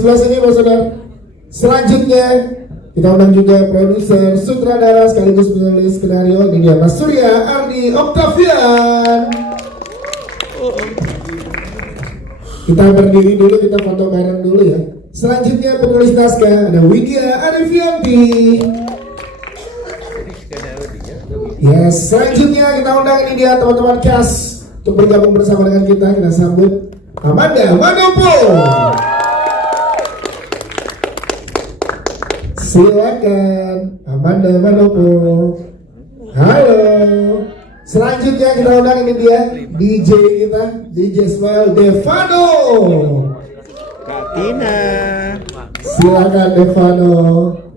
sebelah sini Mas Saudara. Selanjutnya kita undang juga produser, sutradara sekaligus penulis skenario. Ini dia Mas Surya Ardi Octavian. Kita berdiri dulu, kita foto bareng dulu ya. Selanjutnya penulis naskah ada Widya Arifianti. Yes, selanjutnya kita undang ini dia teman-teman cast untuk bergabung bersama dengan kita. Kita sambut Amanda Manopo. Silakan Amanda Manopo. Halo. Selanjutnya kita undang ini dia DJ kita, DJ Smile Devano. Kak Tina. Silakan Devano.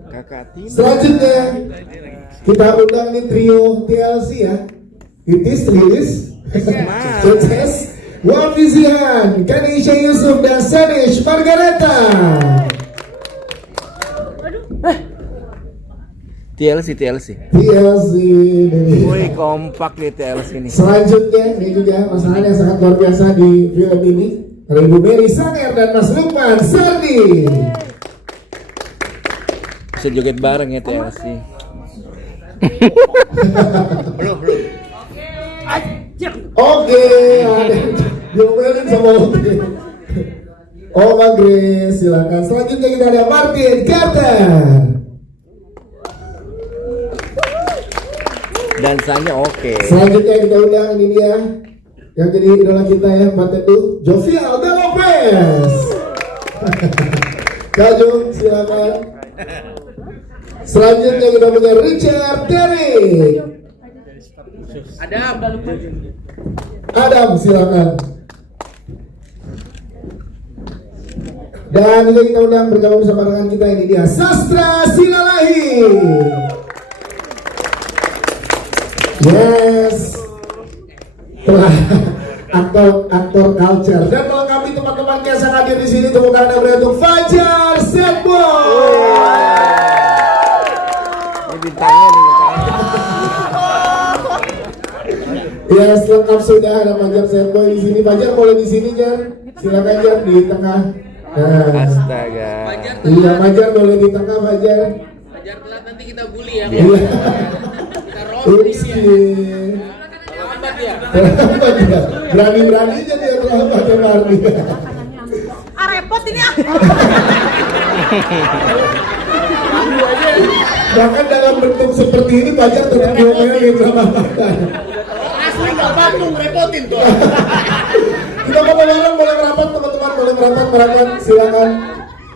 Kakak Tina. Selanjutnya kita undang nih trio TLC ya. Titis, Sukses, Wan Fizian, Kanisha Yusuf dan Sanish Margareta. TLC. Wih, kompak nih TLC nih. Selanjutnya ini juga masalah yang sangat luar biasa di film ini. Ada Ibu Mary Sanger dan Mas Lukman Sardi. Bisa joget bareng ya TLC. Oke, ada diomelin sama Oke. Oma Grace, silakan. Selanjutnya kita ada Martin Carter. Dansanya oke. Selanjutnya kita undang ini dia yang jadi idola kita ya, Pak Teduh, Jovial de Lopez. Kaju, silakan. Selanjutnya kita punya Richard Derrick. Adam, silakan. Dan juga kita undang bergabung bersama dengan kita ini dia Sastra Silalahi. Yes, telah aktor culture dan melengkapi teman-teman yang sangat hadir di sini. Tepuk tangan beri untuk Fajar Setboy. Ini bintangnya. Yes, lengkap sudah ada Fajar Setboy di sini. Fajar boleh di sini Jar, silakan Jar di tengah. Nah. Astaga. Iya, Fajar boleh di tengah Fajar. Fajar telat nanti kita bully ya. Iya. Kita roast Upsi. Terlambat ya. Terlambat ya. Berani-beraninya dia terlambat ya Mardi. Repot ini Bahkan dalam bentuk seperti ini Fajar tetap diomelin sama Fajar. Asli nggak Bandung repotin tuh. Kita foto bareng, boleh merapat teman-teman, boleh merapat, silakan.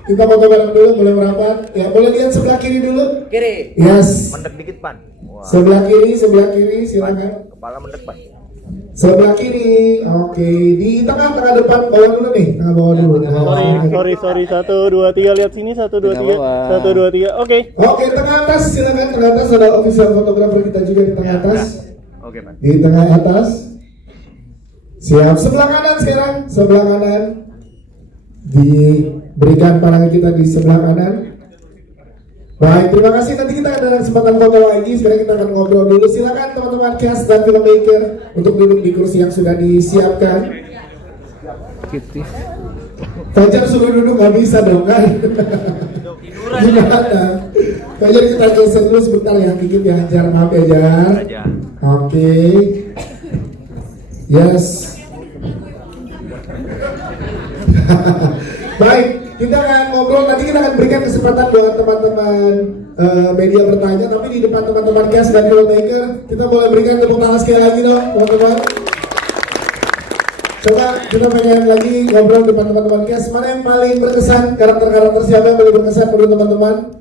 Kita foto bareng dulu, boleh merapat. Ya, boleh lihat sebelah kiri dulu. Kiri. Yes. Mendek dikit, Pan. Wah. Sebelah kiri, silakan. Kepala mendek, Pan. Sebelah kiri, oke. Di tengah depan, bawah dulu nih, tengah bawah dulu. Sorry. 1, 2, 3 lihat sini. 1, 2, 3. 1, 2, 3. Oke. Oke, tengah atas, silakan. Tengah atas ada official fotografer kita juga di tengah atas. Oke, Pan. Di tengah atas. Siap, sebelah kanan sekarang, sebelah kanan. Diberikan pandangan kita di sebelah kanan. Baik, terima kasih. Nanti kita ada kesempatan foto lagi. Sekarang kita akan ngobrol dulu. Silakan teman-teman cast dan filmmaker untuk duduk di kursi yang sudah disiapkan. Fajar suruh duduk nggak bisa dong kan? Gimana? Fajar kita geser dulu sebentar ya, dikit ya. Jar, maaf ya Jar. Oke. Yes. Baik, kita akan ngobrol. Nanti kita akan berikan kesempatan buat teman-teman media bertanya. Tapi di depan teman-teman cast dan filmmaker, kita boleh berikan tepuk tangan sekali lagi dong, teman-teman. Coba kita pengen lagi ngobrol depan teman-teman cast. Mana yang paling berkesan? Karakter-karakter siapa yang paling berkesan menurut teman-teman?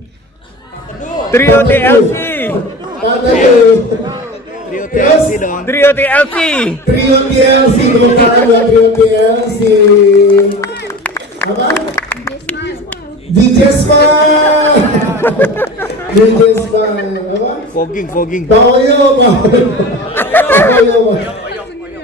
Trio TLC. Trio TLC dong. Trio TLC. Trio TLC, tepuk tangan buat Trio TLC. Apa? DJ Smile. DJ Smile. Apa? Fogging. Toyo.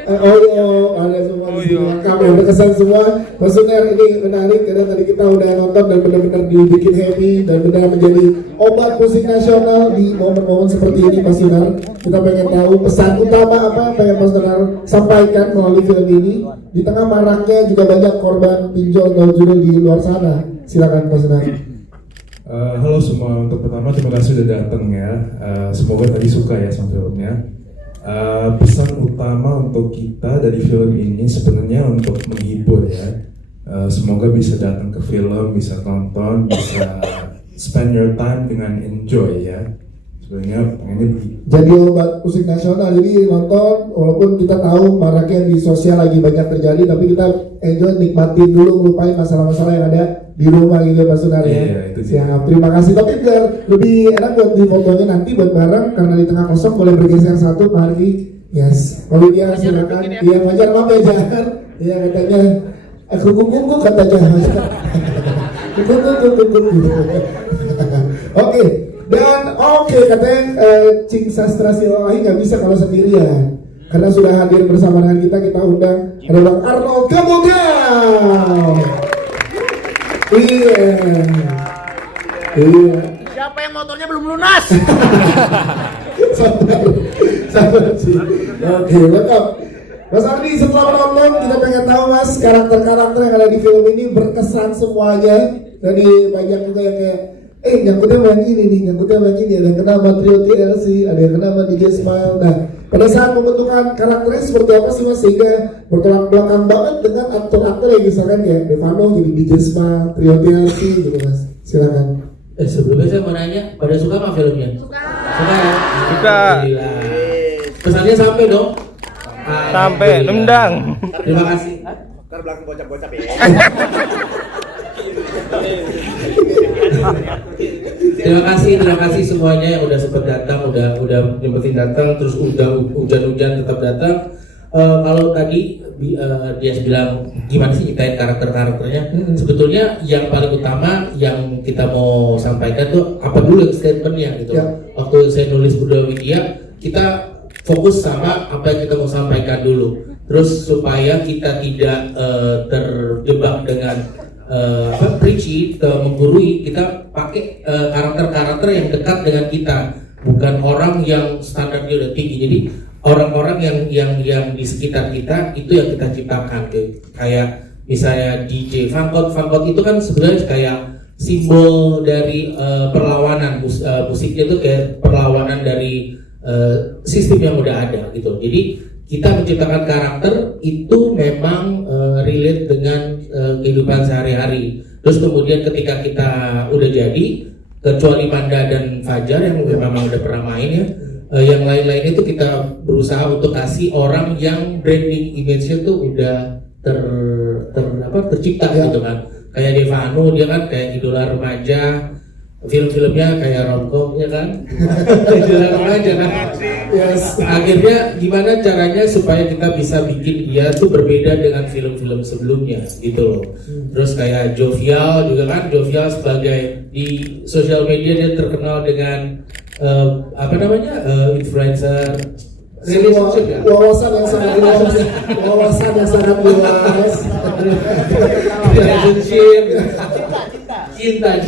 Ada semua di sini lengkap ya, berkesan semua. Maksudnya ini menarik karena tadi kita udah nonton dan benar-benar dibikin happy dan benar menjadi obat musik nasional di momen-momen seperti ini Mas Yunar. Kita pengen tahu pesan utama apa yang pengen Mas Yunar sampaikan melalui film ini. Di tengah maraknya juga banyak korban pinjol atau judul di luar sana. Silakan Mas Sunar. Halo semua, untuk pertama terima kasih sudah datang ya. Semoga tadi suka ya sama filmnya. Pesan utama untuk kita dari film ini sebenarnya untuk menghibur ya. Semoga bisa datang ke film, bisa tonton, bisa spend your time dengan enjoy ya. Sebenarnya pengennya Jadi obat musik nasional, jadi nonton walaupun kita tahu maraknya di sosial lagi banyak terjadi, tapi kita enjoy, nikmatin dulu, lupain masalah-masalah yang ada di rumah gitu Mas Sunar ya. Iya, itu sih. Siap, terima kasih. Tapi biar lebih enak buat di fotonya nanti buat bareng, karena di tengah kosong boleh bergeser satu Pak Arki. Yes, kalau dia silakan. Iya wajar maaf ya jangan. Iya katanya kuku katanya. Kuku. Oke. Dan katanya Cing Sastra Silalahi nggak bisa kalau sendirian, karena sudah hadir bersama dengan kita undang ada Bang Arnold Kamugau. Iya. Siapa yang motornya belum lunas? Sabar sih. Oke, lengkap. Mas Ardi, setelah menonton kita pengen tahu Mas, karakter-karakter yang ada di film ini berkesan semuanya. Dari banyak juga yang kayak nyangkutnya main ini nih, nyangkutnya main ini, ada yang kena sama Trio TLC, ada yang kena sama DJ Smile. Nah, pada saat pembentukan karakternya seperti apa sih Mas, sehingga bertolak belakang banget dengan aktor-aktor yang misalkan kayak Devano jadi DJ Smile, Trio TLC gitu Mas. Silakan. Sebelumnya saya mau nanya, pada suka nggak filmnya? Suka ya? Suka. Alhamdulillah. Pesannya sampai dong? Sampai nendang. Terima kasih. Ntar belakang bocap-bocap ya. Terima kasih semuanya yang udah sempat datang, udah nyempetin datang, terus udah hujan-hujan tetap datang. Kalau tadi dia bilang gimana sih ceritain karakternya, sebetulnya yang paling utama yang kita mau sampaikan tuh apa dulu statementnya gitu. Ya. Waktu saya nulis Budaya Widya, kita fokus sama apa yang kita mau sampaikan dulu, terus supaya kita tidak terjebak dengan preachy, menggurui. Kita pakai karakter-karakter yang dekat dengan kita, bukan orang yang standarnya udah tinggi. Jadi orang-orang yang di sekitar kita itu yang kita ciptakan. Kayak misalnya DJ Fangkot itu kan sebenarnya kayak simbol dari perlawanan. Musiknya itu kayak perlawanan dari sistem yang udah ada gitu. Jadi kita menciptakan karakter itu memang relate dengan kehidupan sehari-hari. Terus kemudian ketika kita udah jadi, kecuali Manda dan Fajar yang memang udah pernah main ya, yang lain-lain itu kita berusaha untuk kasih orang yang branding image-nya tuh udah tercipta gitu kan. Kayak Devano, dia kan kayak idola remaja, film-filmnya kayak romcom ya kan. Idola remaja kan. Yes. Akhirnya gimana caranya supaya kita bisa bikin dia tuh berbeda dengan film-film sebelumnya gitu loh. Terus kayak Jovial juga kan, Jovial sebagai di sosial media dia terkenal dengan influencer relationship ya. Wawasan yang sangat luas. Relationship, cinta.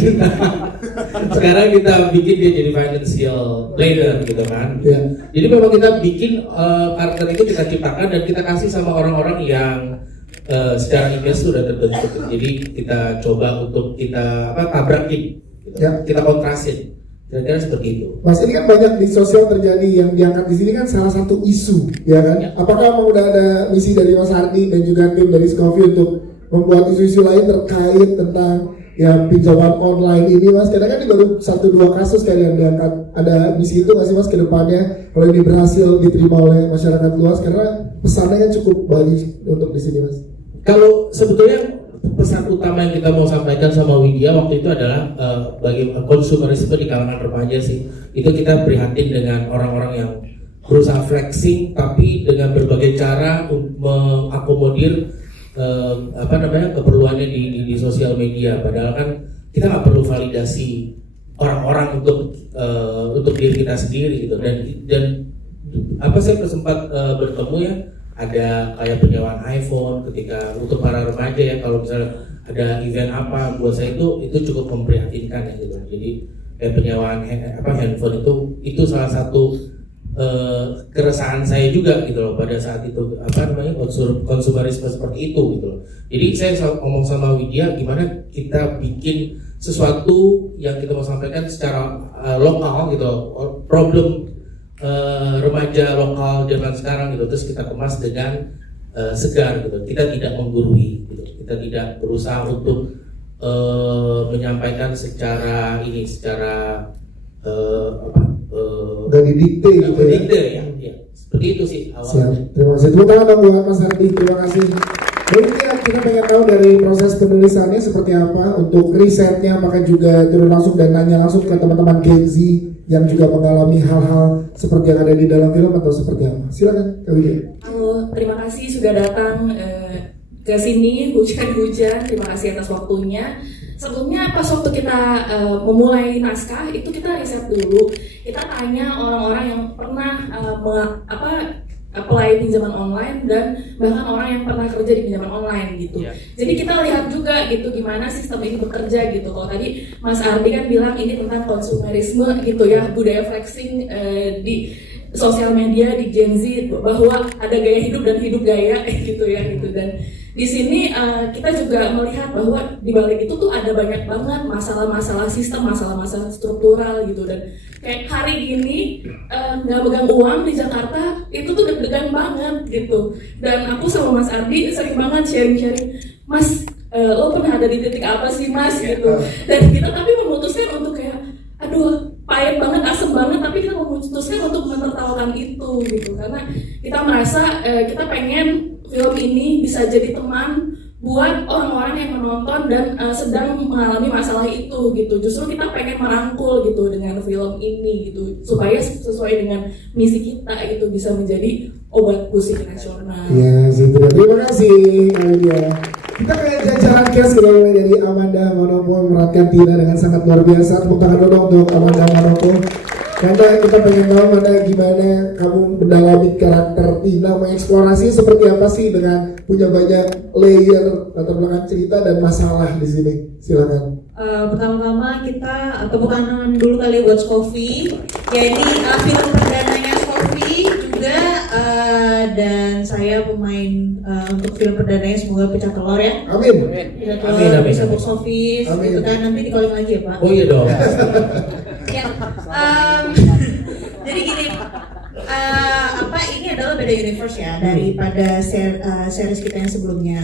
Sekarang kita bikin dia jadi financial planner gitu kan. Ya. Jadi memang kita bikin karakter itu kita ciptakan dan kita kasih sama orang-orang yang secara image sudah terbentuk. Jadi kita coba untuk kita tabrakin, gitu. Ya. Kita kontrasin. Kira-kira seperti itu. Mas, ini kan banyak di sosial terjadi, yang diangkat di sini kan salah satu isu, ya kan? Ya. Apakah memang udah ada misi dari Mas Ardi dan juga tim dari Scovie untuk membuat isu-isu lain terkait tentang ya pinjaman online ini, Mas? Karena kan ini baru 1-2 kasus kayak yang diangkat. Ada misi itu nggak sih Mas ke depannya kalau ini berhasil diterima oleh masyarakat luas? Karena pesannya kan cukup bagus untuk di sini, Mas. Kalau sebetulnya pesan utama yang kita mau sampaikan sama Widya waktu itu adalah bagi konsumerisme di kalangan remaja sih. Itu kita prihatin dengan orang-orang yang berusaha flexing tapi dengan berbagai cara mengakomodir keperluannya di sosial media. Padahal kan kita nggak perlu validasi orang-orang untuk diri kita sendiri gitu. Dan saya sempat bertemu ya, ada kayak penyewaan iPhone ketika untuk para remaja ya, kalau misalnya ada event apa, buat saya itu cukup memprihatinkan ya gitu. Jadi kayak penyewaan handphone itu salah satu keresahan saya juga gitu loh pada saat itu, apa namanya, konsumerisme seperti itu gitu loh. Jadi saya ngomong sama Widya gimana kita bikin sesuatu yang kita mau sampaikan secara lokal gitu, problem remaja lokal zaman sekarang gitu, terus kita kemas dengan segar gitu. Kita tidak menggurui gitu, kita tidak berusaha untuk menyampaikan secara Udah didikte gitu ya. didikte ya. Seperti itu sih awalnya. Siap. Terima kasih. Tepuk tangan dong buat Mas Ardi. Terima kasih. Baik, ya, kita pengen tahu dari proses penulisannya seperti apa, untuk risetnya, maka juga turun langsung dan nanya langsung ke teman-teman Gen Z yang juga mengalami hal-hal seperti yang ada di dalam film atau seperti apa. Silakan, Kak Widya. Halo, terima kasih sudah datang ke sini hujan-hujan. Terima kasih atas waktunya. Sebelumnya pas waktu kita memulai naskah itu kita riset dulu. Kita tanya orang-orang yang pernah apply pinjaman online dan bahkan orang yang pernah kerja di pinjaman online gitu. Jadi kita lihat juga gitu gimana sistem ini bekerja gitu. Kalau tadi Mas Ardi kan bilang ini tentang konsumerisme gitu ya, budaya flexing di sosial media di Gen Z, bahwa ada gaya hidup dan hidup gaya gitu ya gitu. Dan di sini kita juga melihat bahwa di balik itu tuh ada banyak banget masalah-masalah sistem, masalah-masalah struktural gitu. Dan kayak hari gini nggak megang uang di Jakarta itu tuh deg-degan banget gitu. Dan aku sama Mas Ardi sering banget sharing-sharing, Mas lo pernah ada di titik apa sih Mas gitu. Dan kita tapi memutuskan untuk kayak aduh pahit banget, asem banget, tapi kita memutuskan untuk menertawakan itu gitu, karena kita merasa kita pengen film ini bisa jadi teman buat orang-orang yang menonton dan sedang mengalami masalah itu gitu. Justru kita pengen merangkul gitu dengan film ini gitu, supaya sesuai dengan misi kita itu bisa menjadi obat musik nasional. Ya, terima kasih Kak Widya. Kita kayak jajaran cast kita mulai dari Amanda Manopo memerankan Tina dengan sangat luar biasa. Tepuk tangan dulu untuk Amanda Manopo. Karena kita pengen tahu gimana kamu mendalami karakter Tina, mengeksplorasi seperti apa sih dengan punya banyak layer latar belakang cerita dan masalah di sini. Silakan. Pertama-tama kita tepuk tangan dulu kali buat Skofi. Ya ini film perdananya Skofi juga, dan saya pemain untuk film perdananya, semoga pecah telur ya. Amin. Pecah telur, bisa box office, gitu kan, nanti di calling lagi ya Pak. Oh iya dong. Ya, jadi gini, ini adalah beda universe ya daripada series kita yang sebelumnya.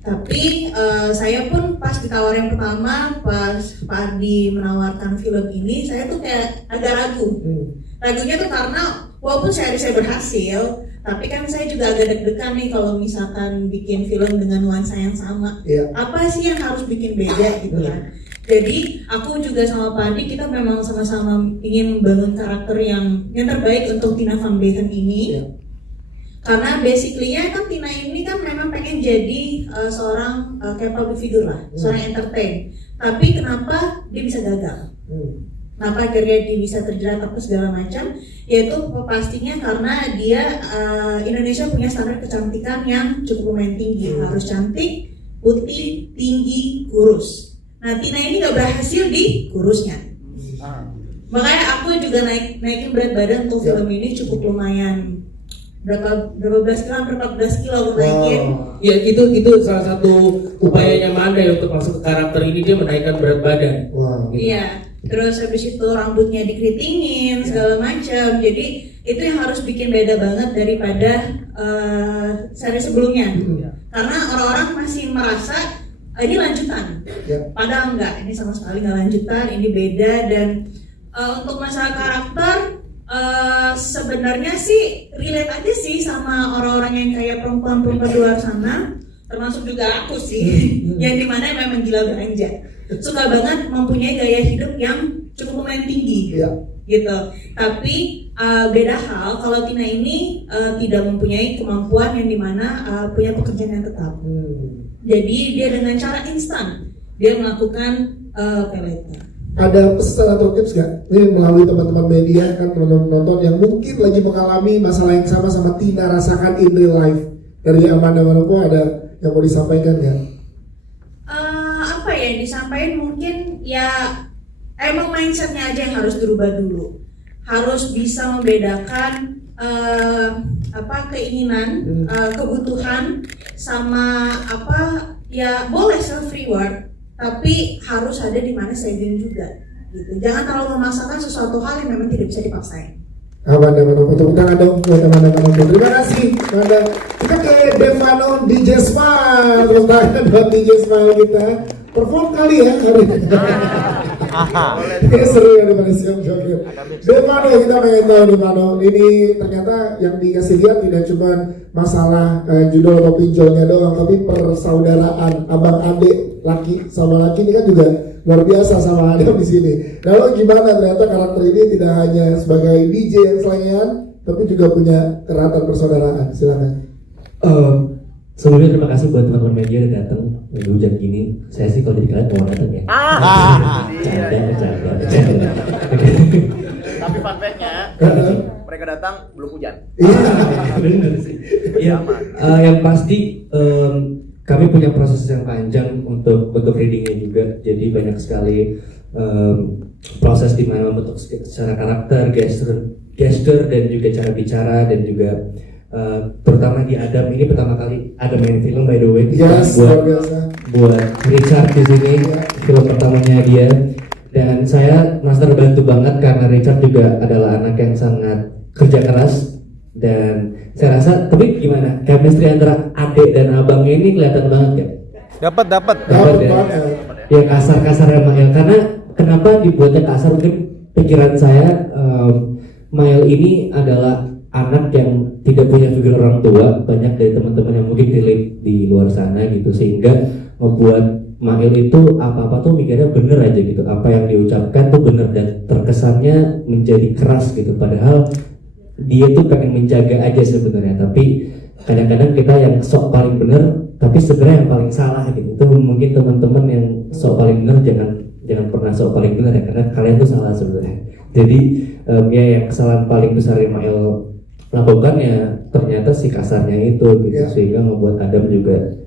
Tapi saya pun pas ditawarin pertama, pas Pak Ardi menawarkan film ini, saya tuh kayak agak ragu. Ragunya tuh karena walaupun seriesnya berhasil, tapi kan saya juga agak deg-degan nih kalau misalkan bikin film dengan nuansa yang sama. Apa sih yang harus bikin beda gitu kan? Jadi aku juga sama Pak Adi, kita memang sama-sama ingin membangun karakter yang terbaik untuk Tina Van Beken ini. Karena basically-nya kan Tina ini kan memang pengen jadi seorang capable figure lah, seorang entertain. Tapi kenapa dia bisa gagal? Kenapa akhirnya dia bisa terjerat apa segala macam? Yaitu pastinya karena dia Indonesia punya standar kecantikan yang cukup lumayan tinggi, harus cantik, putih, tinggi, kurus. Nah, Tina ini gak berhasil di kurusnya. Makanya aku juga naikin berat badan untuk film ini cukup lumayan. Berapa belas kilo, berapa 14 kilo aku naikin. Ya itu salah satu upayanya Manda ya untuk masuk ke karakter ini, dia menaikkan berat badan. Iya. Terus habis itu rambutnya dikeritingin segala macam. Jadi itu yang harus bikin beda banget daripada seri sebelumnya. Karena orang-orang masih merasa ini lanjutan, padahal enggak, ini sama sekali nggak lanjutan, ini beda. Dan untuk masalah karakter sebenarnya sih relate aja sih sama orang-orang yang kayak perempuan-perempuan luar sana, termasuk juga aku sih, yang dimana memang gila belanja, suka banget mempunyai gaya hidup yang cukup lumayan tinggi, gitu. Tapi beda hal kalau Tina ini tidak mempunyai kemampuan yang dimana punya pekerjaan yang tetap. Jadi dia dengan cara instan dia melakukan peleter. Ada pesan atau tips nggak? Ini melalui teman-teman media kan, teman-teman penonton yang mungkin lagi mengalami masalah yang sama Tina rasakan in real life. Dari Amanda Manopo ada yang mau disampaikan nggak? Apa ya yang disampaikan, mungkin ya emang mindsetnya aja yang harus dirubah dulu. harus bisa membedakan keinginan, kebutuhan sama ya boleh self reward, tapi harus ada di mana saving juga gitu. Jangan terlalu memaksakan sesuatu hal yang memang tidak bisa dipaksain. Manda, tepuk tangan dong buat Manda. Terima kasih Manda. Kita ke Devano DJ Smile. Tepuk tangan buat DJ Smile kita. Perform kali ya hari ini. Ini seru ya daripada siang joget. Devano, kita pengen tahu Devano. Ini ternyata yang dikasih lihat tidak cuma masalah judul atau pinjolnya doang, tapi persaudaraan abang adik laki sama laki ini kan juga luar biasa sama Adam di sini. Lalu gimana ternyata karakter ini tidak hanya sebagai DJ yang selengean, tapi juga punya keratan persaudaraan. Silakan. Sebelumnya terima kasih buat teman-teman media yang datang lagi hujan gini. Saya sih kalau jadi kalian mau datang ya. Bercanda. Tapi fun fact-nya, mereka datang belum hujan. Benar sih. Iya. Yang pasti kami punya proses yang panjang untuk bentuk readingnya juga. Jadi banyak sekali proses di mana membentuk secara karakter, gesture dan juga cara bicara dan juga terutama di Adam ini pertama kali ada main film by the way. Yes, buat Richard di sini, film pertamanya dia. Dan saya merasa terbantu banget karena Richard juga adalah anak yang sangat kerja keras. Dan saya rasa, tapi gimana? Chemistry antara adik dan abangnya ini kelihatan banget ya? Dapat ya. Ya kasar-kasar emang ya. Karena kenapa dibuatnya kasar? Mungkin pikiran saya Mael ini adalah anak yang tidak punya figur orang tua. Banyak dari teman-teman yang mungkin relate di luar sana gitu, sehingga membuat Mael itu apa-apa tuh mikirnya bener aja gitu. Apa yang diucapkan tuh bener dan terkesannya menjadi keras gitu. Padahal dia tuh pengen menjaga aja sebenarnya, tapi kadang-kadang kita yang sok paling bener tapi sebenarnya yang paling salah gitu. Itu mungkin teman-teman yang sok paling bener jangan pernah sok paling bener ya, karena kalian tuh salah sebenarnya. Jadi ya yang kesalahan paling besar yang Mael lakukan ya ternyata si kasarnya itu gitu, sehingga membuat Adam juga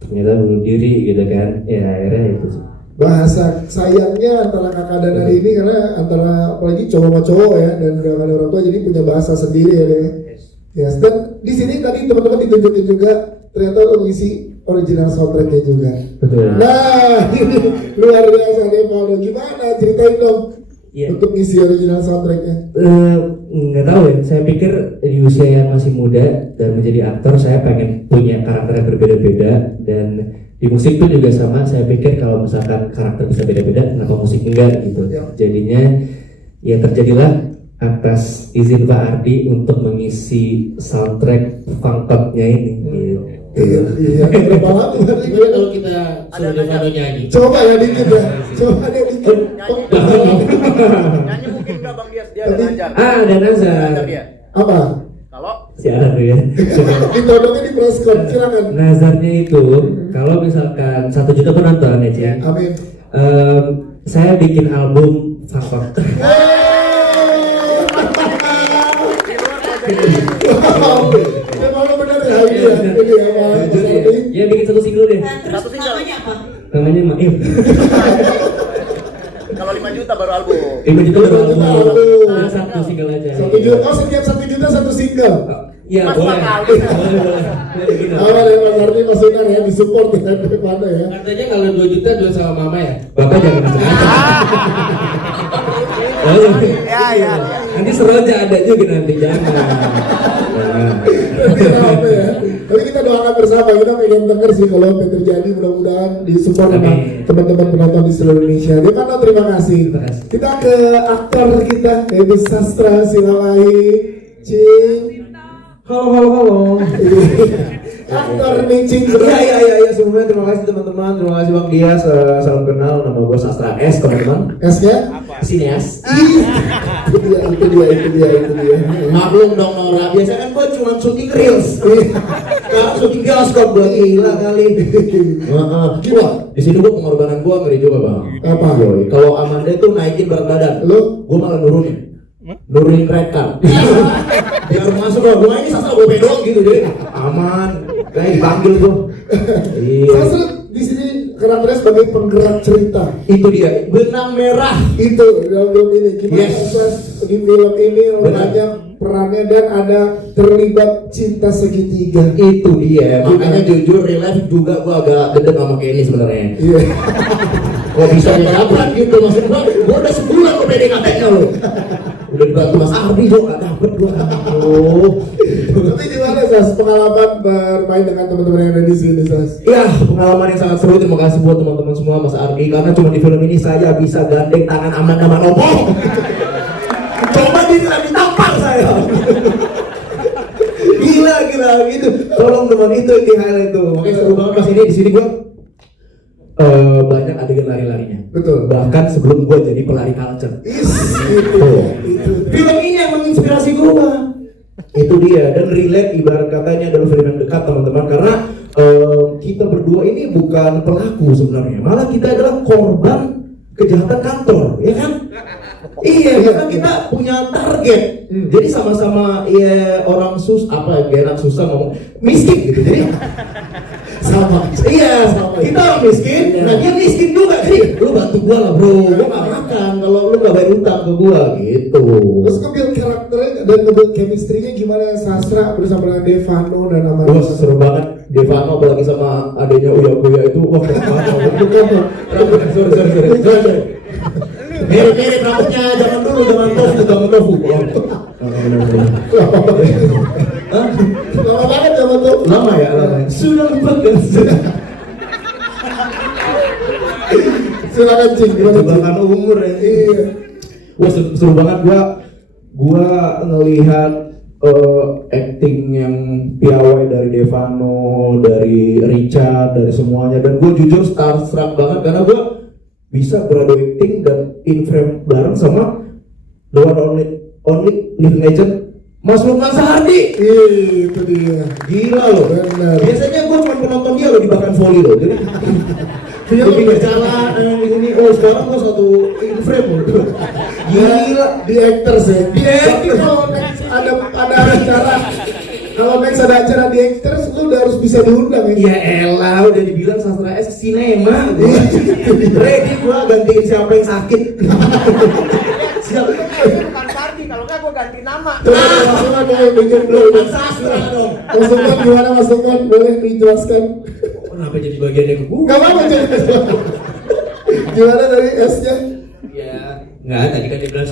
ternyata bunuh diri gitu kan. Ya akhirnya itu sih. Bahasa sayangnya antara kakak dan adik ini karena antara apalagi cowok sama cowok ya, dan gak ada orang tua jadi punya bahasa sendiri ya deh. Yes. Dan di sini tadi teman-teman ditunjukin juga ternyata mengisi original soundtracknya juga. Betul. Nah ini luar biasa deh Paulo. Gimana ceritain dong untuk ngisi original soundtracknya? Nggak tahu ya. Saya pikir di usia yang masih muda dan menjadi aktor saya pengen punya karakter yang berbeda-beda, dan di musik pun juga sama. Saya pikir kalau misalkan karakter bisa beda-beda, kenapa musik enggak gitu. Jadinya ya terjadilah atas izin Pak Ardi untuk mengisi soundtrack Fangkotnya ini gitu. Iya, berapa lama? Kalau kita suruh Devano nyanyi. Coba ya dikit ya. Coba deh dikit. Nyanyi mungkin nggak Bang Dias, dia ada Nazar. Ada Nazar. Apa? Kalau Siaran tuh ya. Ditodongnya di preskon, silakan. Nazarnya itu kalau misalkan 1 juta penonton ya Cik. Amin. Saya bikin album Fangkot. Wow, benar ya ini ya. Ini ya Pak. Ya bikin 1 single deh. Terus namanya apa? Namanya Maif. kalau 5 juta baru album. 5 juta baru album. album. Dan 1 single aja. 1 juta, oh setiap 1 juta 1 single. Iya Mas boleh. bakal. Boleh. Gitu. Awal ya Mas Ardi Mas Unar ya disupport ya daripada ya. Katanya kalau 2 juta duit sama mama ya. Bapak jangan Ya. Nanti seroja ada juga nanti jangan. Nanti apa ya. Tapi kita doakan bersama, kita pengen denger sih kalau apa yang terjadi, mudah-mudahan disupport sama teman-teman penonton di seluruh Indonesia. Devano, terima kasih. Kita ke aktor kita yaitu Sastra Silawai. Cing. Halo. Aktor nih Cing. Iya, sebelumnya terima kasih teman-teman, terima kasih Bang Dias, salam kenal, nama gue Sastra S teman-teman. S-nya? Sineas. Itu dia. Maklum dong Nora, biasanya kan gue cuma syuting reels. Sekarang syuting bioskop gue gila kali. Gila, di sini gue pengorbanan gue ngeri juga Bang. Apa? Kalau Amanda tuh naikin berat badan, gue malah nurunin rekam. Biar masuk loh, gue ini Sastra gue pedong gitu jadi aman. Kayak dipanggil tuh. Sastra di sini karakternya sebagai penggerak cerita. Itu dia, benang merah. Itu dalam film ini. Gimana Yes. sukses di film ini banyak perannya dan ada terlibat cinta segitiga. Itu dia, makanya jujur real life juga gua agak gede sama Kenny sebenarnya. Iya. Kok bisa dapat gitu, maksud gua udah sebulan kok PDKT-nya lo. Udah dibantu Mas Ardi juga gak dapet gua. Tapi gimana Sas pengalaman bermain dengan teman-teman yang ada di sini Sas? Ya, pengalaman yang sangat seru. Terima kasih buat teman-teman semua, Mas Ardi, karena cuma di film ini saya bisa gandeng tangan Amanda Manopo. Coba ditampar saya. Gila gitu. Tolong teman, itu di highlight tuh. Makanya seru banget pas ini di sini gua banyak adegan lari-larinya. Betul. Bahkan sebelum gua jadi pelari culture. Itu. Film ini yang menginspirasi gua. Itu dia, dan relate ibarat katanya adalah film yang dekat teman-teman, karena kita berdua ini bukan pelaku sebenarnya, malah kita adalah korban kejahatan kantor, ya kan? Iya, karena kita punya target. Jadi sama-sama ya orang enak susah ngomong miskin gitu. Jadi sama. Iya, kita orang miskin, nah dia miskin juga. Jadi lu bantu gua lah bro, gua gak makan kalau lu gak bayar utang ke gua gitu. Terus nge-build karakternya dan nge-build chemistry-nya gimana Sastra bersama dengan Devano dan Amanda? Wah seru banget, Devano apalagi sama adanya Uya itu, wah keren banget. Bukan, sorry. Mirip rambutnya, zaman tofu. Lama banget zaman tuh. Lama ya. Sudah lupakan. Sudah kencing gimana? Bahkan umur ya. Iya. Wah seru banget gua ngelihat acting yang piawai dari Devano, dari Richard, dari semuanya, dan gue jujur starstruck banget karena gue bisa beradu acting dan in frame bareng sama the one only living legend Mas Lukman Sahardi. Itu dia. Gila loh. Benar. Biasanya gue cuma penonton dia loh di Bahkan Volley loh. Jadi dia pinggir jalan ini sekarang gue satu in frame loh. Gila. Di actors ya. Di actors kalau next ada acara. Kalau next ada acara di actors lu udah harus bisa diundang ya. Ya elah, udah dibilang Sastra S sinema. Ready gua gantiin siapa yang sakit. Siapa? Bukan Sardi, kalau nggak gue ganti nama. Coba Mas Lukman boleh bikin dulu. Sastra dong. Mas Lukman gimana Mas Lukman? Boleh dijelaskan? Kenapa jadi bagiannya ke gua? Gak apa-apa jadi. Gimana dari S-nya? Ya, nggak, tadi kan dia bilang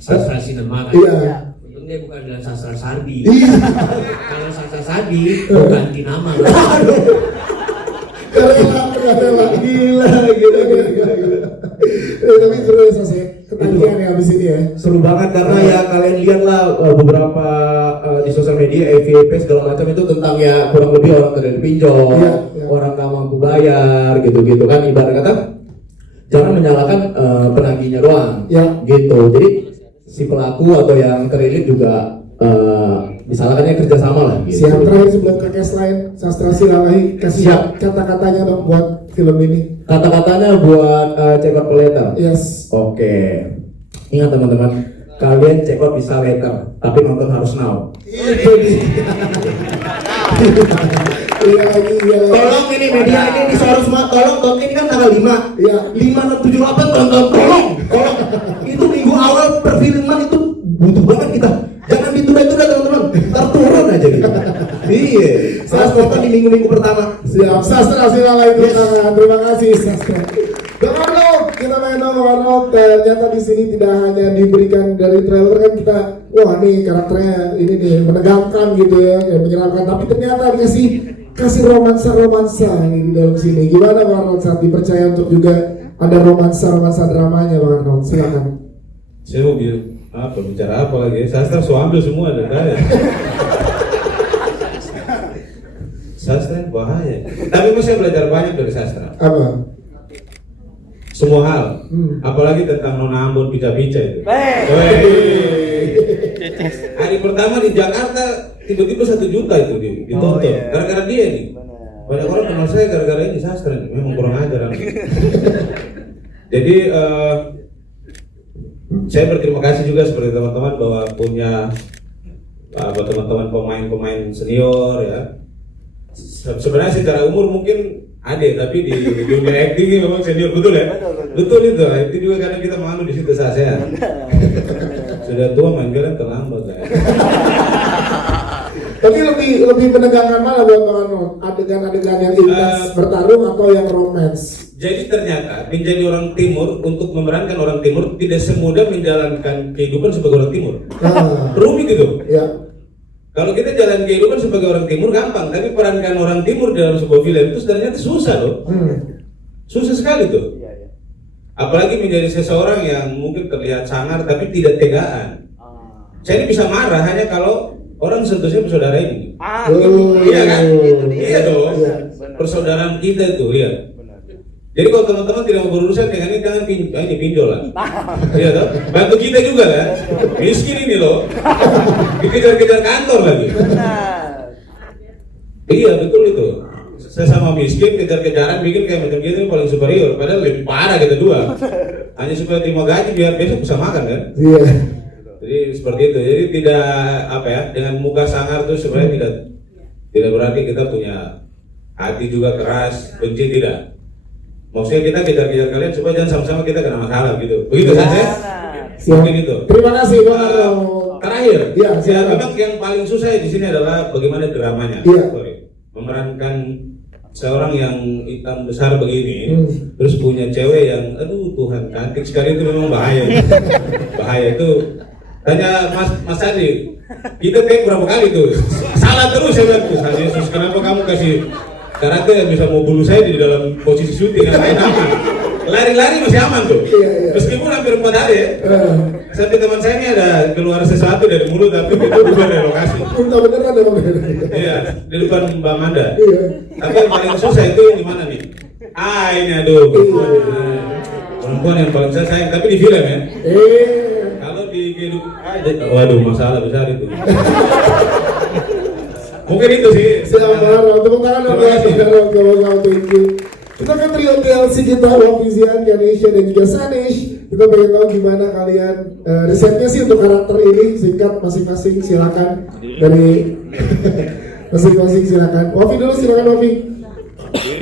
sastra sinema kan. Iya. Dia bukan bilang sastra Sardi. Iya. Kalau sastra Sardi, gue ganti nama. Rela. Gila. Tapi seru ya Sas ya. Ketagihan ya abis ini ya. Seru banget karena ya kalian lihat lah beberapa di sosial media FYP segala macam itu tentang ya kurang lebih orang tidak dipinjol, orang gak mampu bayar gitu-gitu kan, ibarat kata jangan menyalahkan penagihnya doang, gitu. Jadi si pelaku atau yang terlilit juga disalahkannya kerjasama lah gitu. Siap, terakhir sebelum ke case lain, Sastra Silalahi kasih kata-katanya dong buat film ini. Kata-katanya buat check out later. Yes. Oke. Ingat teman-teman, kalian check out bisa later, tapi nonton harus now. Itu dia. Iya lagi. Tolong ini media ini disorot semua, tolong tonton ini kan tanggal 5. Iya. 5, 6, 7, 8 tonton, tolong. Itu minggu awal perfilman itu butuh banget kita. Jangan ditunda-tunda teman-teman, terturun aja gitu. Iya. Saya nonton di minggu-minggu pertama. Siap, Sastra Silalahi terima kasih Sastra. Bang Arnold, kita main dong Bang Arnold. Ternyata di sini tidak hanya diberikan dari trailer kan kita, wah nih karakternya ini nih menegangkan gitu ya, yang menyeramkan. Tapi ternyata kasih romansa di dalam sini. Gimana Bang Arnold saat dipercaya untuk juga ada romansa dramanya Bang Arnold? Silakan. Saya mau bicara apa lagi? Sastra so ambil semua dari saya. Sastra bahaya. Tapi masih belajar banyak dari sastra. Apa? Semua hal. Apalagi tentang Nona Ambon pica-pica itu. Hari pertama di Jakarta tiba-tiba 1 juta itu ditonton. Gara-gara dia nih. Banyak orang kenal saya gara-gara ini sastra nih. Memang kurang ajar. Jadi saya berterima kasih juga seperti teman-teman bahwa punya teman-teman pemain-pemain senior ya. Sebenarnya secara umur mungkin adik, tapi di dunia acting ini memang senior, betul ya? Betul itu. Itu juga kadang kita malu di situ saya. Sudah tua main film terlambat lah. Tapi lebih menegangkan mana buat Bang Arnold? Adegan-adegan yang intens bertarung atau yang romance? Jadi ternyata menjadi orang timur, untuk memerankan orang timur tidak semudah menjalankan kehidupan sebagai orang timur. Rumit itu. Ya. Kalau kita jalan kehidupan sebagai orang timur gampang, tapi perankan orang timur dalam sebuah film itu ternyata susah loh. Susah sekali tuh. Apalagi menjadi seseorang yang mungkin terlihat sangar tapi tidak tegaan. Saya ini bisa marah hanya kalau orang sentuhnya bersaudara ini. Iya kan? Iya dong. Persaudaraan kita itu, lihat. Jadi kalau teman-teman tidak mau berurusan dengan ini, jangan ini pinjol lah. Iya toh? Bantu kita juga kan? Miskin ini loh. Dikejar-kejar kantor lagi. Iya betul itu. Sesama miskin, kejar-kejaran, bikin kayak macam gitu paling superior. Padahal lebih parah kita dua. Hanya supaya terima gaji biar besok bisa makan kan? Iya. Jadi seperti itu. Jadi tidak apa ya, dengan muka sangar tuh sebenarnya tidak berarti kita punya hati juga keras, benci tidak. Maksudnya kita kejar-kejar kalian supaya jangan sama-sama kita kena masalah gitu. Begitu kan saya? Mungkin itu. Terima kasih Bang Arnold. Terakhir, ya, memang yang paling susah di sini adalah bagaimana dramanya. Iya. Memerankan seorang yang hitam besar begini, terus punya cewek yang, aduh Tuhan cantik sekali, itu memang bahaya. Bahaya itu. Tanya Mas Adi, kita take berapa kali tuh? Salah terus saya bilang tuh, Yesus kenapa kamu kasih karakter yang bisa mau bunuh saya di dalam posisi syuting yang lain aman. Lari-lari masih aman tuh. Meskipun hampir 4 hari ya. Sampai teman saya ini ada keluar sesuatu dari mulut tapi itu bukan dari lokasi. Beneran ya Bang? Iya, di depan Mbak Manda. Tapi yang paling susah itu yang di mana nih? Ini aduh. Perempuan yang paling saya sayang, tapi di film ya. Kalau di kehidupan, waduh masalah besar itu. Mungkin itu sih. Siap Bang Arnold, tepuk tangan dong ya. Thank you. Kita kan trio TLC kita, Wafizian, Ganesha dan juga Sanish. Kita pengen tahu gimana kalian risetnya sih untuk karakter ini. Singkat masing-masing silakan dari masing-masing silakan. Wafi dulu silakan Wafi.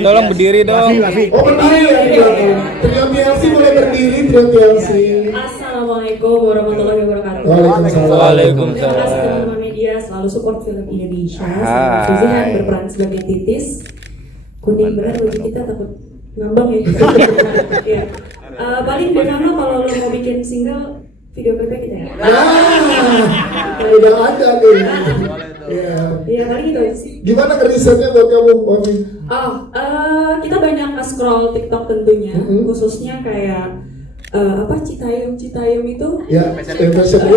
Tolong berdiri dong. Oh berdiri ya di belakang. Trio TLC boleh berdiri, trio TLC. Assalamualaikum warahmatullahi wabarakatuh. Waalaikumsalam. Terima kasih teman-teman media selalu support film Indonesia. Selamat Zihan berperan sebagai Titis. Kuning berat baju kita takut ngambang ya. Iya. Paling Devano kalau lo mau bikin single video klipnya kita ya. Udah ada nih. Iya paling itu sih. Gimana risetnya buat kamu, Wafi? Kita banyak nge-scroll TikTok tentunya, khususnya kayak Citayam itu. Ya,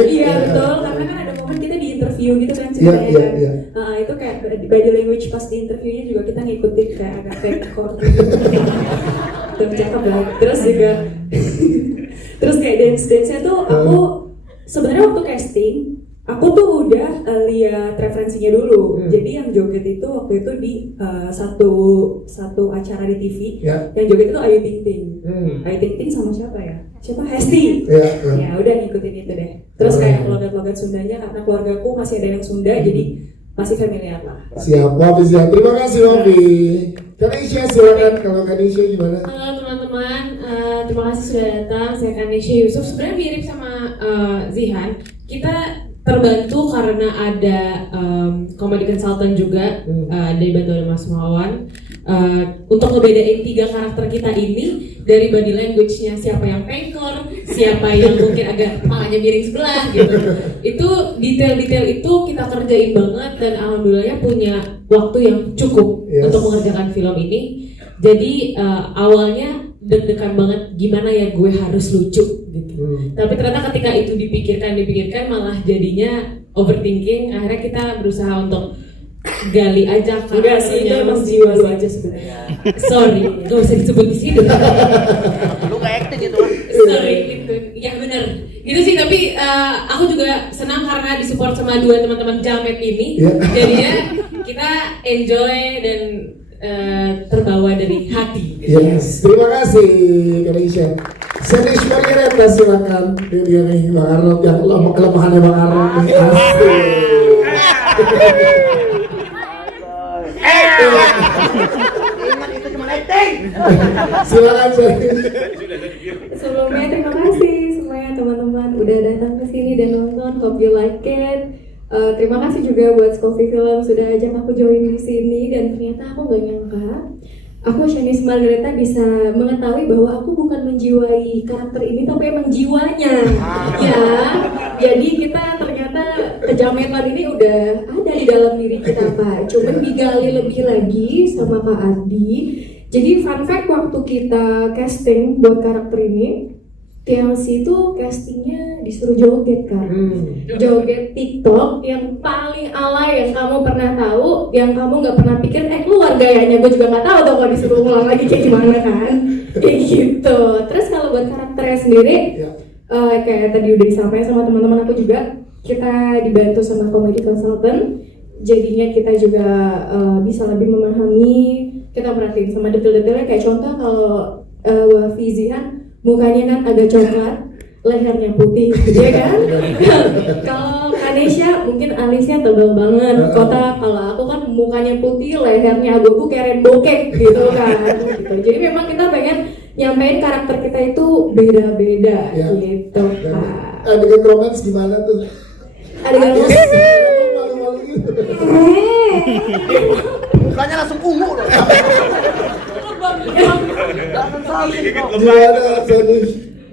iya betul, karena kan ada momen kita di interview gitu kan ceritanya. Itu kayak body language pas di interviewnya juga kita ngikutin kayak agak fake core gitu. Tuh cakep banget. Terus kayak dance-nya tuh aku sebenarnya waktu casting aku tuh udah lihat referensinya dulu. Jadi yang joget itu waktu itu di satu acara di TV. Yang joget itu Ayu Ting Ting. Ayu Ting Ting sama siapa ya? Siapa? Hesti. Ya udah ngikutin itu deh. Terus kayak logat-logat Sundanya karena keluargaku masih ada yang Sunda jadi masih familiar lah. Siap, Wafi siap. Terima kasih Wafi. Kanisha silakan, kalau Kanisha gimana? Halo teman-teman, terima kasih sudah datang. Saya Kanisha Yusuf. Sebenarnya mirip sama Zihan. Kita terbantu karena ada comedy consultant juga dari bantu oleh Mas Mawan untuk ngebedain 3 karakter kita ini dari body language-nya, siapa yang pengkor, siapa yang mungkin agak kepalanya miring sebelah gitu. Itu detail-detail itu kita kerjain banget dan alhamdulillahnya punya waktu yang cukup untuk mengerjakan film ini. Jadi awalnya deg-degan banget gimana ya gue harus lucu gitu. Tapi ternyata ketika itu dipikirkan malah jadinya overthinking. Akhirnya kita berusaha untuk gali aja kan. Enggak sih, itu emang jiwa lu aja sebenarnya. Sorry, gak usah disebut di sini. Lu kayak acting gitu kan? Sorry, gitu. Ya benar. Gitu sih, tapi aku juga senang karena disupport sama 2 teman-teman Jamet ini. Jadinya kita enjoy dan terbawa dari hati. Terima kasih Kanisha. Senish Margareta silakan. Dia nih Bang Arnold yang kelemahannya Bang Arnold. Ingat itu cuma acting. Silakan Sherry. Sebelumnya terima kasih semuanya teman-teman udah datang ke sini dan nonton. Hope you like it. Terima kasih juga buat Scoffy Film sudah ajak aku join di sini dan ternyata aku gak nyangka aku Shanice Margareta bisa mengetahui bahwa aku bukan menjiwai karakter ini tapi emang jiwanya. Ya, jadi kita ternyata kejametan ini udah ada di dalam diri kita Pak. Cuman digali lebih lagi sama Kak Ardi. Jadi fun fact waktu kita casting buat karakter ini, TLC itu castingnya disuruh joget kan, joget TikTok yang paling alay yang kamu pernah tahu, yang kamu nggak pernah pikir, keluar gayanya gue juga nggak tahu tuh kalau disuruh ulang lagi kayak gimana kan, kayak gitu. Terus kalau buat karakternya sendiri, kayak tadi udah disampaikan sama teman-teman aku juga, kita dibantu sama comedy consultant, jadinya kita juga bisa lebih memahami, kita perhatiin sama detail-detailnya kayak contoh kalau Wafi Zihan mukanya kan agak coklat, lehernya putih, ya kan? Kalau Kanesha mungkin alisnya tebal banget, kalau aku kan mukanya putih, lehernya abu-abu kayak bokek gitu kan. Gitu. Jadi memang kita pengen nyampein karakter kita itu beda-beda gitu Pak. Adegan romance gimana tuh? Adegan romance malu-malu gitu. Mukanya langsung ungu loh.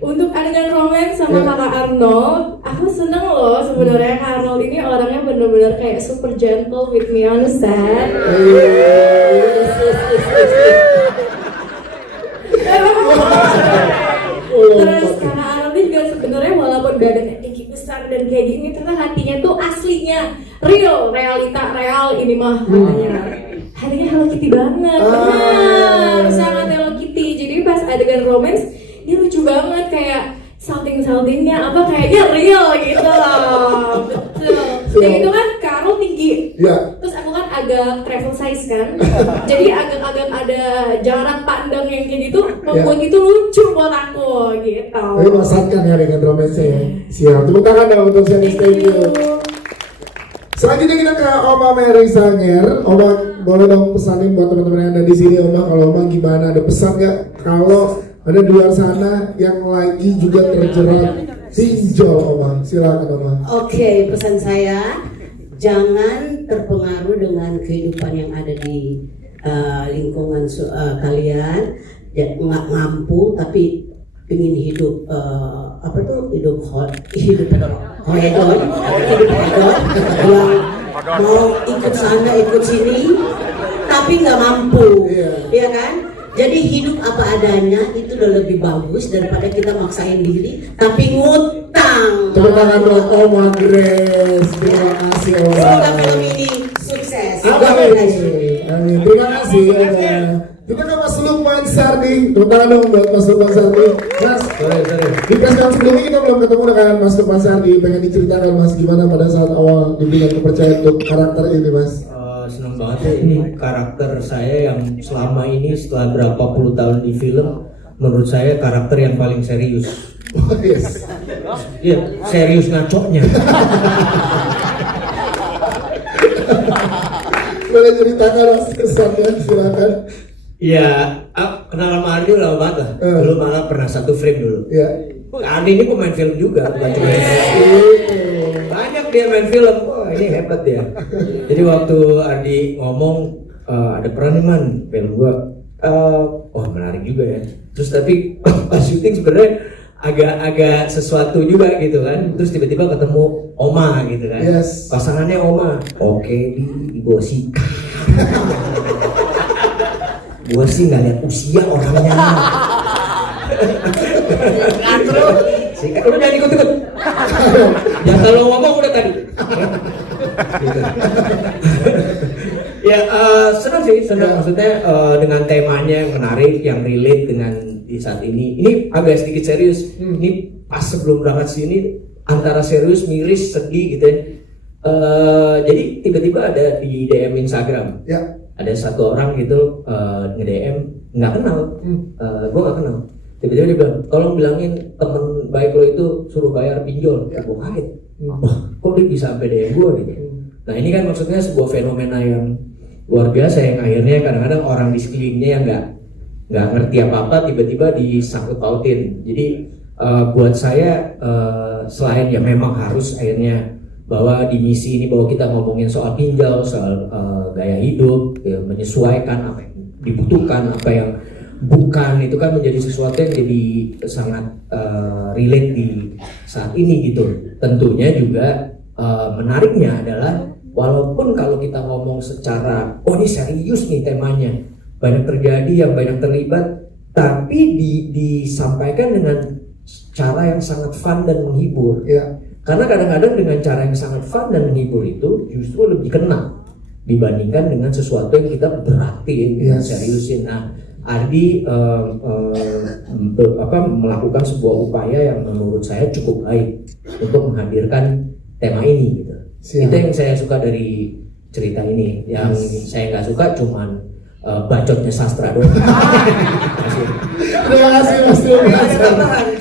Untuk adegan romance sama kakak Arnold, aku seneng loh sebenarnya Kak Arnold ini orangnya bener-bener kayak super gentle with me on set. Terus kakak Arnold ini juga sebenarnya walaupun badannya tinggi besar dan kayak gini, ternyata hatinya tuh aslinya real, real ini mah hatinya Hello Kitty banget, benar, sangat Hello Kitty. Jadi pas adegan romance dia lucu banget kayak salting-saltingnya apa kayaknya real gitu loh. Betul. Yang itu kan Carol tinggi. Terus aku kan agak travel size kan. Jadi agak-agak ada jarak pandang yang kayak gitu membuat itu lucu buat aku gitu. Tapi masatkan ya dengan romance-nya ya. Siap. Tepuk tangan dong untuk Shanice, thank you. Selanjutnya kita ke Oma Mary Sanger. Oma boleh dong pesanin buat teman-teman yang ada di sini Oma, kalau Oma gimana, ada pesan gak kalau ada di luar sana yang lagi juga terjerat pinjol Oma? Silakan Oma. Oke, pesan saya jangan terpengaruh dengan kehidupan yang ada di lingkungan kalian. Ya, nggak mampu tapi ingin hidup hidup hedon yang mau ikut sana ikut sini tapi nggak mampu, ya kan? Jadi hidup apa adanya itu udah lebih bagus daripada kita maksain diri tapi ngutang. Tepuk tangan buat Oma Grace. Terima kasih Oma. Semoga film ini sukses. Amin. Terima kasih Oma. Kita ke Mas Lukman Sardi. Tepuk tangan dong buat Mas Lukman Sardi. Mas, di press sebelumnya kita belum ketemu dengan Mas Lukman Sardi. Pengen diceritakan Mas gimana pada saat awal diberikan kepercayaan untuk karakter ini Mas? Senang banget ya, ini karakter saya yang selama ini setelah berapa puluh tahun di film, menurut saya karakter yang paling serius. Yes. Iya, serius ngacoknya. Boleh ceritakan Mas kesannya, silakan. Iya, kenal sama Ardi lama banget lah. Dulu malah pernah satu frame dulu. Iya. Ardi ini pemain film juga, bukan cuma banyak dia main film. Wah ini hebat ya. Jadi waktu Ardi ngomong ada peran nih man film gua, wah menarik juga ya. Terus tapi pas syuting sebenarnya agak sesuatu juga gitu kan. Terus tiba-tiba ketemu Oma gitu kan. Yes. Pasangannya Oma. Oke, gua sih. Gua sih nggak lihat usia orangnya. Udah jangan ikut-ikut. Jangan kalau ngomong udah tadi. Ya senang sih, maksudnya dengan temanya yang menarik, yang relate dengan di saat ini. Ini agak sedikit serius. Ini pas sebelum berangkat sini antara serius, miris, sedih gitu ya. Jadi tiba-tiba ada di DM Instagram. Ya. Ada satu orang gitu nge-DM, nggak kenal, gue nggak kenal. Tiba-tiba dia bilang, tolong bilangin temen baik lo itu suruh bayar pinjol. Gue kaget, wah kok dia bisa sampai DM gue gitu. Nah ini kan maksudnya sebuah fenomena yang luar biasa yang akhirnya kadang-kadang orang di sekelilingnya yang nggak ngerti apa-apa tiba-tiba disangkut pautin. Jadi buat saya selain ya memang harus akhirnya bahwa di misi ini bahwa kita ngomongin soal ginjal, soal gaya hidup, ya, menyesuaikan apa yang dibutuhkan, apa yang bukan, itu kan menjadi sesuatu yang jadi sangat relate di saat ini gitu. Tentunya juga menariknya adalah walaupun kalau kita ngomong secara ini serius nih temanya, banyak terjadi, yang banyak terlibat, tapi disampaikan dengan cara yang sangat fun dan menghibur. Ya. Karena kadang-kadang dengan cara yang sangat fun dan menghibur itu justru lebih kena dibandingkan dengan sesuatu yang kita beratin, seriusin. Nah, Ardi melakukan sebuah upaya yang menurut saya cukup baik untuk menghadirkan tema ini gitu. Itu yang saya suka dari cerita ini. Yang saya nggak suka cuman bacotnya sastra doang. Terima kasih Mas Tio.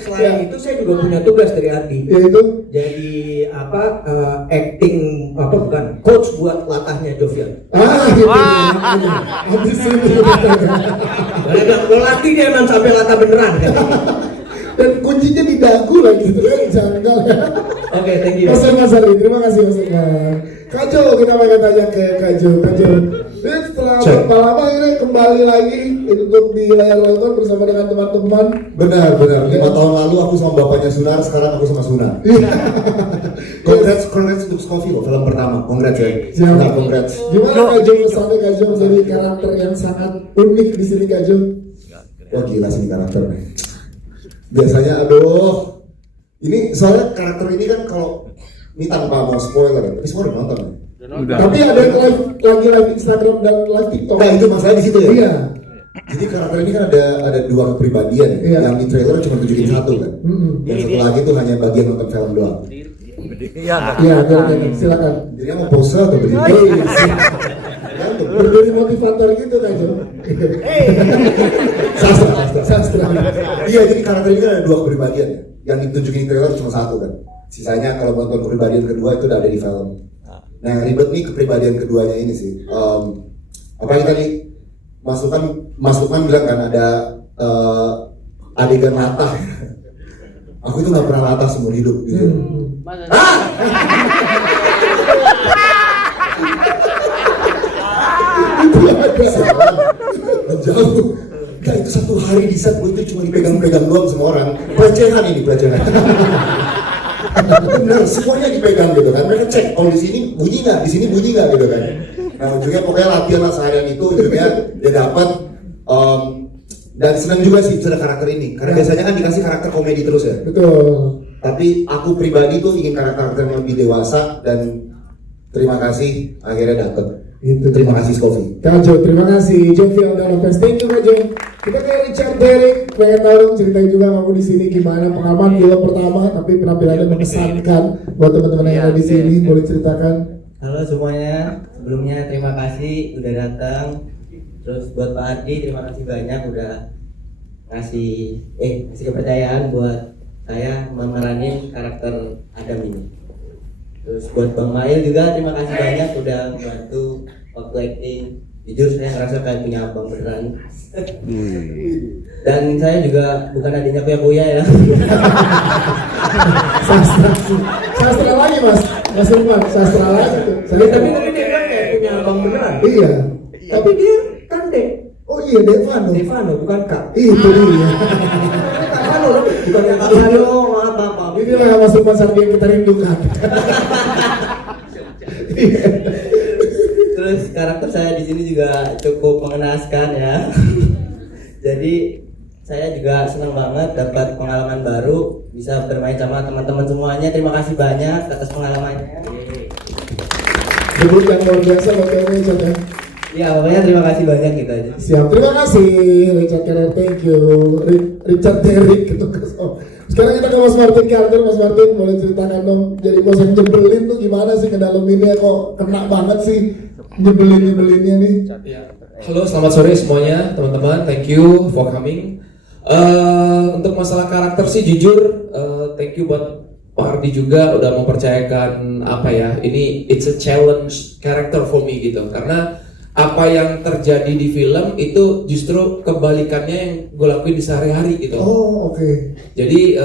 Selain itu saya juga punya tugas dari Ardi. Yaitu jadi acting bukan coach buat latahnya Jovian. Habis itu. Gue latih dia emang sampai latah beneran kan. Dan kuncinya di dagu lagi, itu kan janggal ya. Oke, thank you. Mas Ardi, terima kasih Mas Umar. Kak Jo, kita mau tanya ke Kak Jo. Ini setelah berapa lama ini kembali lagi untuk di layar nonton bersama dengan teman-teman. Benar. 5 tahun lalu aku sama bapaknya Sunar, sekarang aku sama Sunar. Congrats untuk Scoville loh, film pertama. Congrats ya. Siap. Congrats. Gimana Kak Jo kesannya Kak Jo menjadi karakter yang sangat unik di sini Kak Jo? Wah gila sih karakternya. Biasanya ini soalnya karakter ini kan kalau ini tanpa mau spoiler, tapi semua udah nonton ya. Tapi ada yang live Instagram dan live TikTok. Nah itu masalah di situ ya. Iya. Jadi karakter ini kan ada 2 kepribadian ya. Yang di trailer cuma tunjukin satu kan. Yang satu lagi tuh hanya bagian nonton film doang. Iya, silakan. Jadi mau pose atau berdiri? Berdiri motivator gitu kan Jo. Sastra. Iya, jadi karakter ini kan ada 2 kepribadian ya. Yang ditunjukin di trailer cuma satu kan. Sisanya kalau nonton kepribadian kedua itu udah ada di film. Nah yang ribet nih kepribadian keduanya ini sih. Apa yang tadi Mas Lukman bilang kan ada adegan latah. Aku itu nggak pernah latah seumur hidup gitu. Jauh. Gak, itu satu hari di set gue itu cuma dipegang-pegang doang semua orang. Pelecehan. Bener, semuanya dipegang gitu kan. Mereka cek, kalau di sini bunyi nggak, di sini bunyi nggak gitu kan. Nah ujungnya pokoknya latihan lah seharian itu, ujungnya dia dapat. Dan senang juga sih sudah karakter ini, karena biasanya kan dikasih karakter komedi terus ya. Betul. Tapi aku pribadi tuh ingin karakter yang lebih dewasa dan terima kasih akhirnya dapet. Itu. Terima kasih Scoville. Kak Jo, terima kasih. Jovial dan Lopez, thank you Kak Jo. Kita ke Richard Derrick, pengen tahu dong ceritain juga kamu di sini gimana pengalaman film pertama, tapi penampilannya mengesankan buat teman-teman yang ada di sini. Boleh ceritakan? Halo semuanya, sebelumnya terima kasih udah datang. Terus buat Pak Ardi terima kasih banyak udah ngasih kepercayaan buat saya memeranin karakter Adam ini. Terus buat Bang Mail juga terima kasih banyak udah membantu waktu acting. Jujur saya ngerasa kayak punya abang beneran. Dan saya juga bukan adiknya Kuya ya. Sastra lagi Mas Irfan, sastra lagi. Tapi dia kan kayak punya abang beneran. Iya. Tapi dia kan Dek. Oh iya, Devano bukan Kak. Itu dia. Bukan yang Kak. Maaf. Ini lah Mas Irfan Sardi yang kita rindukan. Terus karakter saya di sini juga cukup mengenaskan ya. Jadi saya juga senang banget dapat pengalaman baru, bisa bermain sama teman-teman semuanya. Terima kasih banyak atas pengalamannya. Debut yang luar biasa buat Richard ya. Ya, pokoknya terima kasih banyak gitu aja. Siap, terima kasih Richard Carter, thank you. Richard Derrick gitu. Sekarang kita ke Mas Martin Carter. Mas Martin boleh ceritakan dong, jadi bos yang nyebelin tuh gimana sih ngedalaminnya, kok kena banget sih nyebelinnya nih. Halo, selamat sore semuanya teman-teman, thank you for coming. Untuk masalah karakter sih jujur, thank you buat Pak Ardi juga udah mempercayakan ini it's a challenge character for me gitu, karena apa yang terjadi di film itu justru kebalikannya yang gue lakuin di sehari-hari gitu. Oh, oke. Jadi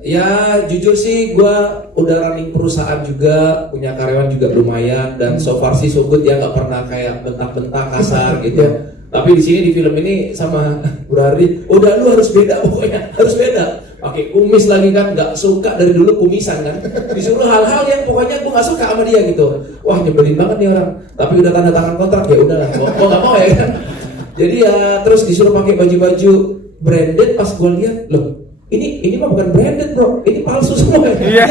ya jujur sih gue udah running perusahaan juga, punya karyawan juga lumayan, dan so far sih so good ya, nggak pernah kayak bentak-bentak kasar gitu. Tapi di sini di film ini sama Bro Ardi, udah lu harus beda pokoknya, harus beda. Pakai kumis lagi kan, nggak suka dari dulu kumisan kan. Disuruh hal-hal yang pokoknya gue nggak suka sama dia gitu. Wah nyebelin banget nih orang. Tapi udah tanda tangan kontrak ya udahlah, gue nggak mau ya kan. Jadi ya terus disuruh pakai baju-baju branded, pas gue lihat loh, ini mah bukan branded bro, ini palsu semua. Iya.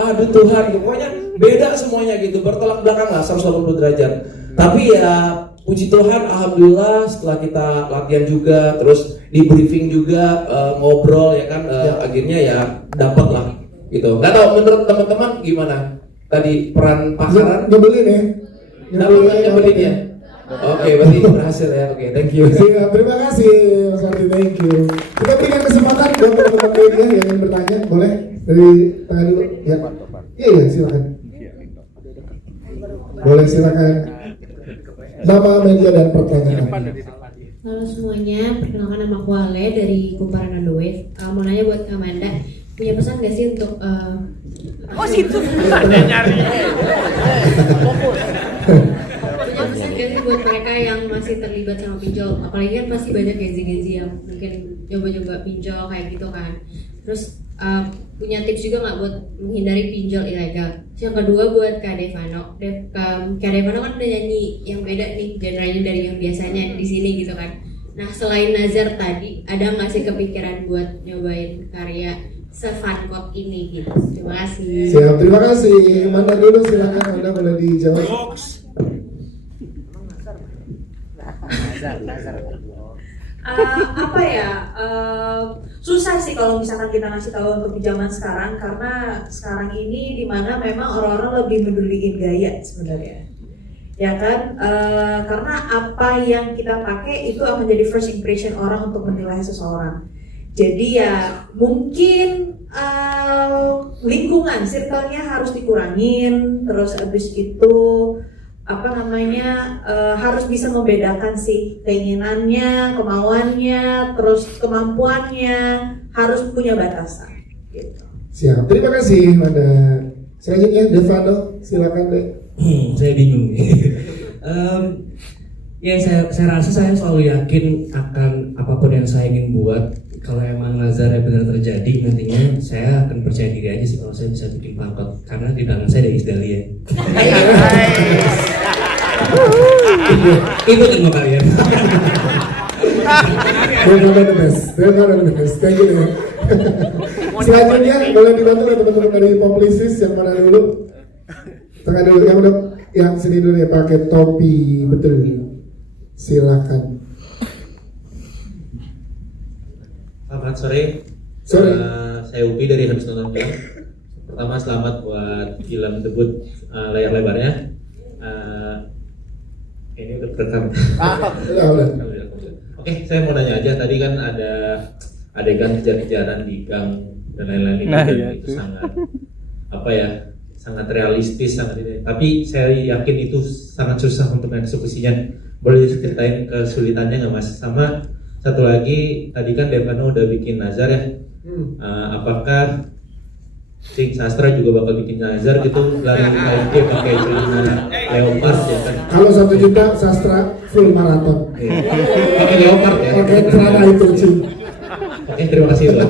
Aduh Tuhan, pokoknya beda semuanya gitu, bertolak belakang lah 180 derajat. Tapi ya puji Tuhan, alhamdulillah setelah kita latihan juga, terus di briefing juga, ngobrol ya kan, akhirnya ya dapat lah gitu. Gak tau menurut teman-teman gimana tadi peran pasaran? Nyebelin ya? Nyebelin ya? Oke, berarti berhasil ya. Oke, thank you. Siap, terima kasih Mas Ardi, thank you. Kita berikan kesempatan buat teman-teman media yang ingin bertanya, boleh dari tengah dulu? Ya, iya silakan. Boleh silakan. Nama, media, dan pertanyaan. Halo semuanya, perkenalkan nama aku Ale dari Kumparan on the Wave. Mau nanya buat Amanda, punya pesan gak sih untuk Oh situ ada nyari. punya pesan gak sih buat mereka yang masih terlibat sama pinjol? Apalagi kan pasti banyak genzi-genzi yang mungkin coba-coba pinjol kayak gitu kan. Terus punya tips juga nggak buat menghindari pinjol ilegal? Yang kedua buat Kak Devano. Kak Devano kan udah nyanyi yang beda nih genrenya dari yang biasanya di sini gitu kan. Nah selain Nazar tadi, ada nggak sih kepikiran buat nyobain karya se-Funkot ini gitu? Terima kasih. Siap, terima kasih. Mana dulu silakan, Anda boleh dijawab. Apa ya, susah sih kalau misalkan kita ngasih tahu untuk di zaman sekarang, karena sekarang ini dimana memang orang-orang lebih meduliin gaya sebenarnya, ya kan, karena apa yang kita pakai itu akan jadi first impression orang untuk menilai seseorang. Jadi ya mungkin lingkungan, circle-nya harus dikurangin, terus abis itu harus bisa membedakan sih keinginannya, kemauannya, terus kemampuannya, harus punya batasan gitu. Siap, terima kasih Manda. Selanjutnya Devano, silakan deh. Saya bingung nih. Ya saya rasa saya selalu yakin akan apapun yang saya ingin buat. Kalau emang Nazarnya benar terjadi, nantinya saya akan percaya diri aja sih kalau saya bisa bikin Funkot, karena di belakang saya ada Isdalia. Itu tengok kalian. They're the best. Thank you. Selanjutnya boleh dibantu oleh teman-teman dari Publicis yang mana dulu? Tengah dulu, yang sini dulu ya, pakai topi betul. Silakan. Selamat sore. Saya Upi dari Habis Nonton Film. Pertama selamat buat film debut layar lebarnya. Ini udah terekam. Oke, saya mau nanya aja. Tadi kan ada adegan kejar-kejaran di gang dan lain-lain itu sangat sangat realistis, tapi saya yakin itu sangat susah untuk eksekusinya. Boleh diceritain kesulitannya nggak Mas? Sama satu lagi, tadi kan Devano udah bikin Nazar ya. Apakah Sing Sastra juga bakal bikin Nazar gitu, lari kayak pakai celana leopard ya kan? Kalau 1 juta Sastra full maraton. Pakai leopard ya? Pakai celana itu Cing. Oke, terima kasih Pak.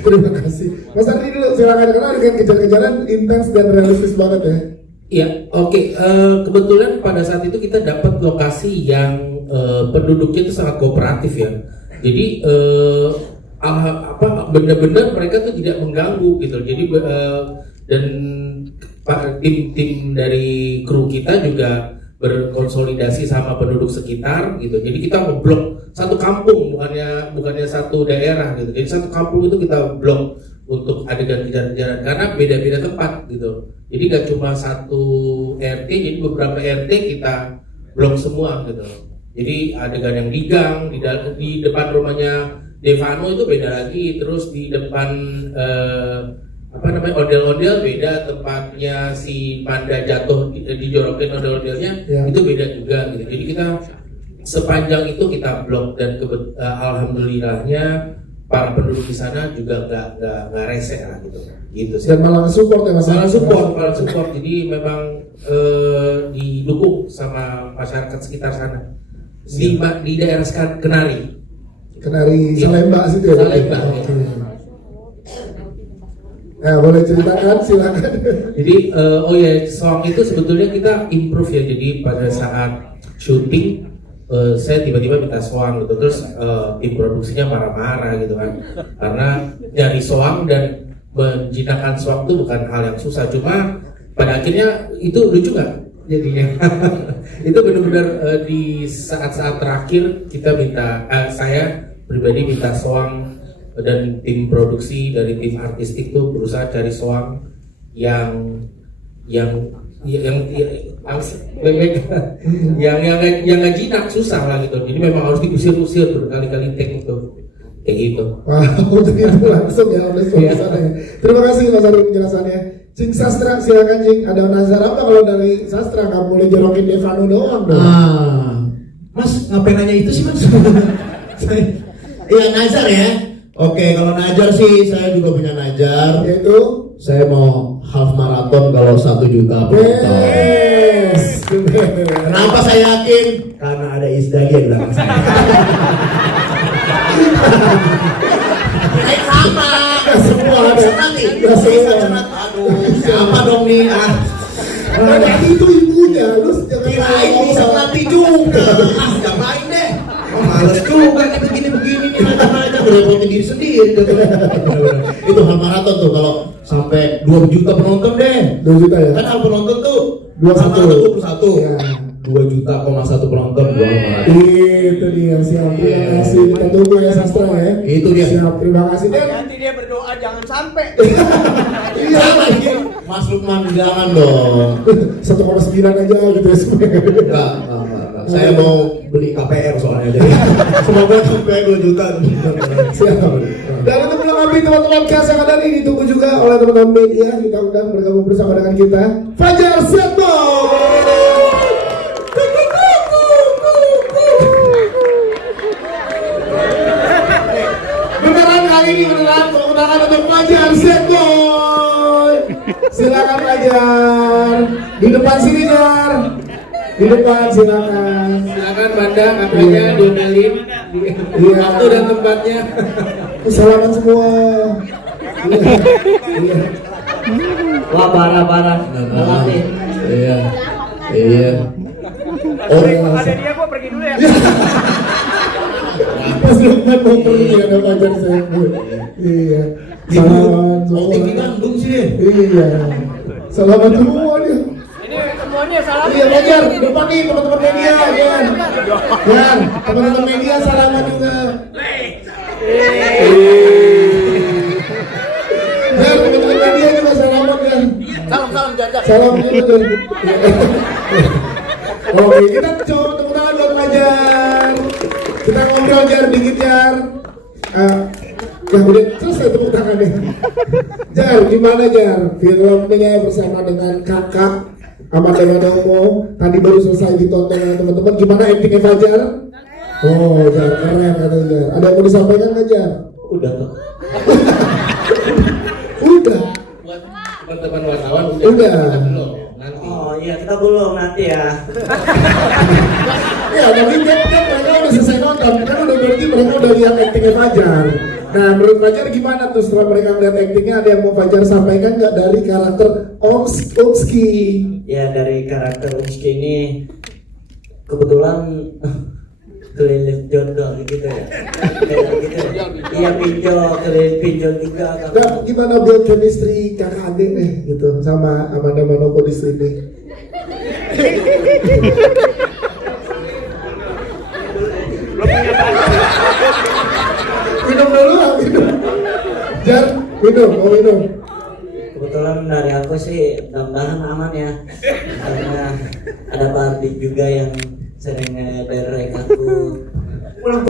Terima kasih. Mas Ardi dulu silakan, karena dengan kejar-kejaran intens dan realistis banget ya. Iya, oke. Kebetulan pada saat itu kita dapat lokasi yang penduduknya itu sangat kooperatif ya. Jadi benar-benar mereka tuh tidak mengganggu gitu. Jadi dan tim dari kru kita juga berkonsolidasi sama penduduk sekitar gitu. Jadi kita ngeblok satu kampung, bukannya satu daerah gitu. Jadi satu kampung itu kita blok untuk adegan kejar-kejaran karena beda-beda tempat gitu. Jadi gak cuma satu RT, jadi beberapa RT kita blok semua gitu. Jadi adegan yang di gang, di depan rumahnya Devano itu beda lagi, terus di depan ondel-ondel beda, tempatnya si Manda jatuh dijorokin ondel-ondelnya itu beda juga gitu. Jadi kita sepanjang itu kita blok dan alhamdulillahnya para penduduk di sana juga nggak rese lah gitu sih. Dan malah support ya mas. Malah support. Jadi memang didukung sama masyarakat sekitar sana di daerah Kenari Salemba situ ya. Salemba. Ya, boleh ceritakan, silakan. Jadi soang itu sebetulnya kita improve ya. Jadi pada saat syuting saya tiba-tiba minta soang gitu, terus tim produksinya marah-marah gitu kan, karena nyari soang dan menjinakkan soang itu bukan hal yang susah, cuma pada akhirnya itu lucu nggak jadinya. Itu benar-benar di saat-saat terakhir kita saya pribadi minta soang, dan tim produksi dari tim artistik tuh berusaha cari soang yang nggak jinak, susah lah gitu. Jadi memang harus diusir-usir berkali-kali take itu kayak gitu. Wow, itu langsung ya oleh suasana. Terima kasih Mas Ari penjelasannya. Cing Sastra, silakan Cing. Ada nazar apa kalau dari Sastra? Nggak boleh jorokin Devano doang dong. Mas ngapain nanya itu sih mas? Iya nazar ya. Oke, kalau najar sih saya juga punya najar. Yaitu saya mau half marathon kalau 1 juta penonton. Yes. Kenapa saya yakin? Karena ada Isdagi di belakang saya. Sama semua ada nanti. Aduh, siapa dong nih? Ada itu ibunya, lu kirain bisa mati juga. Jangan main deh. Males juga nih begini-begini nih, macam-macam ngerepotin diri sendiri. Itu hal maraton tuh kalau sampai 2 juta penonton deh. 2 juta ya? Kan hal penonton tuh 21. 2 juta, 1 penonton 2 maraton. Itu dia, siap. Terima kasih. Kita tunggu ya Sastra ya. Itu dia. Siap, terima kasih. Dan Nanti dia berdoa jangan sampai. iya lagi. Mas Lukman jangan dong. 1,9 aja gitu ya sebenarnya. Enggak. Saya mau beli KPR soalnya jadi semoga sampai 2 juta. Siap. Dan untuk melengkapi teman-teman KAS yang ada ini ditunggu juga oleh teman-teman media, kita undang bergabung bersama dengan kita Fajar Setbo. Beneran kali ini beneran keundangan untuk Fajar Setbo. Silakan Fajar. Di depan sini Jar. Di depan silakan. Silakan Banda, katanya diomelin waktu dan tempatnya. Salaman semua. Wah parah. Nih. Iya. Oh, ada dia gua pergi dulu ya. Pas Lukman mau pergi ada Fajar Setbo. Iya. Salaman semua. Tinggi Bandung sih. Iya. Salaman semua dia. Ini semuanya salam. Iya Fajar, depan nih teman-teman media, Yan. Teman-teman media salaman juga. Yan, teman-teman media juga salaman Yan. Salam jajar. Salam juga Yan. Oke, kita coba tepuk tangan buat Fajar. Kita ngobrol Jar dikit Jar. Ya udah selesai tepuk tangannya. Jar, gimana Jar? Filmnya bersama dengan kakak Amanda Manomo tadi baru selesai ditonton oleh teman-teman. Gimana actingnya Fajar? Oh, Jar keren katanya Jar. Ada yang mau disampaikan nggak Jar? Udah tuh. Udah. Buat teman-teman wartawan Udah. Nanti. Oh iya kita belum nanti ya. Ya, tapi kan mereka udah selesai nonton. Kan udah berarti mereka udah lihat actingnya Fajar. Nah, menurut Fajar gimana tuh setelah mereka melihat actingnya? Ada yang mau Fajar sampaikan nggak dari karakter Omski? Ya dari karakter Omski ini kebetulan keliling jodoh gitu ya. Gitu. Iya keliling pinjol juga. Nah, gimana build chemistry kakak adik nih gitu sama Amanda Manopo di sini? Minum dulu, minum. Jar, mau minum. Kebetulan dari aku sih mudah-mudahan aman ya. Karena ada Pak Ardi juga yang sering nge-direct aku. Pulang.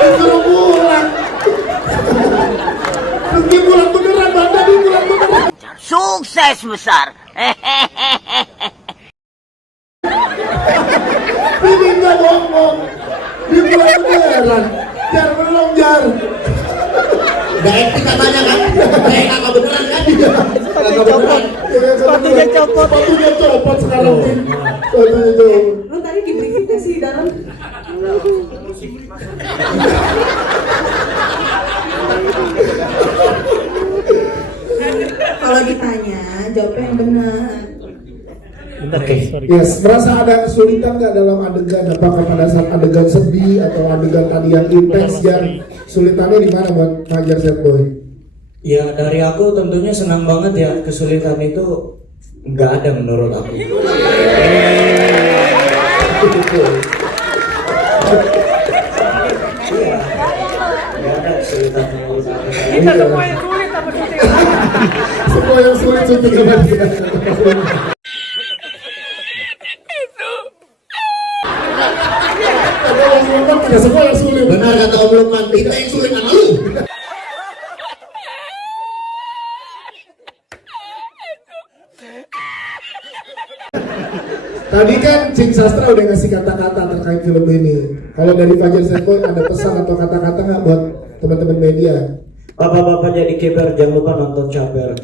Disuruh pulang. Terus dia pulang beneran, Bang. Tadi pulang beneran. Sukses besar. Ini nggak bohong. Dia pulang beneran. Jar belum jar. Gak etik katanya kan? Gak beneran kan? Sepatunya copot. Sepatunya copot sekarang. Sepatunya copot. Lu tadi di briefing gak sih dalam? Kalau ditanya, jawabnya yang benar. Yes, merasa ada kesulitan nggak dalam adegan? Apakah pada saat adegan sedih atau adegan tadi yang intens, Jar? Sulitannya di mana buat ngajar Sad Boy? Ya dari aku tentunya senang banget ya, kesulitan itu nggak ada menurut aku. Nggak ada kesulitan menurut aku. Kita semua yang sulit apa syuting? Semua yang sulit syuting sama dia. Tidak semua yang sulit. Benar kata Om Lukman, kita yang sulit sama lu. Tadi kan Cing Sastra udah ngasih kata-kata terkait film ini. Kalau dari Fajar Sad Boy ada pesan atau kata-kata nggak buat teman-teman media? Bapak-bapak jadi kiper jangan lupa nonton Caper.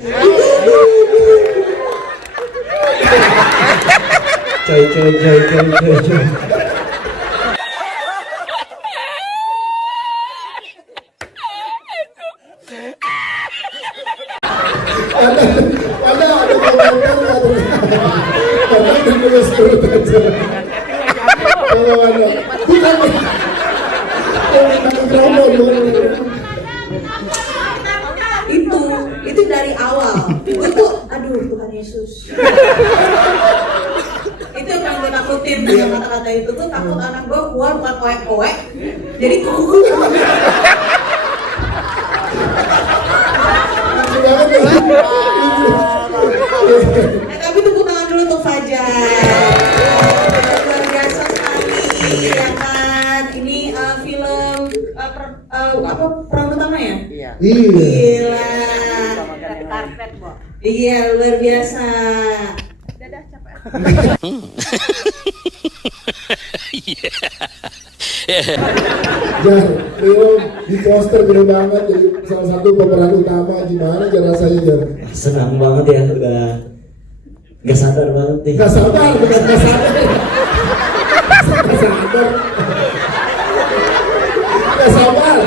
Coy. Ada komentar nggak tuh? Ada yang nulis turut aja. Kalau ada, bukan. Itu dari awal. Itu, aduh Tuhan Yesus. Itu yang paling gue takutin dengan kata-kata itu tuh, takut anak gue keluar bukan koek-koek, jadi kuku. Tapi tepuk tangan dulu untuk Fajar. Luar biasa sekali, ya kan? Ini film peran utama ya? Iya. Gila. Iya, luar biasa. Dadah, capek. Jar, film di poster gede banget jadi salah satu pemeran utama, gimana Jar rasanya Jar? Senang banget ya, udah nggak sadar banget nih. Nggak sabar, bukan nggak sadar. Nggak sadar. Nggak sabar.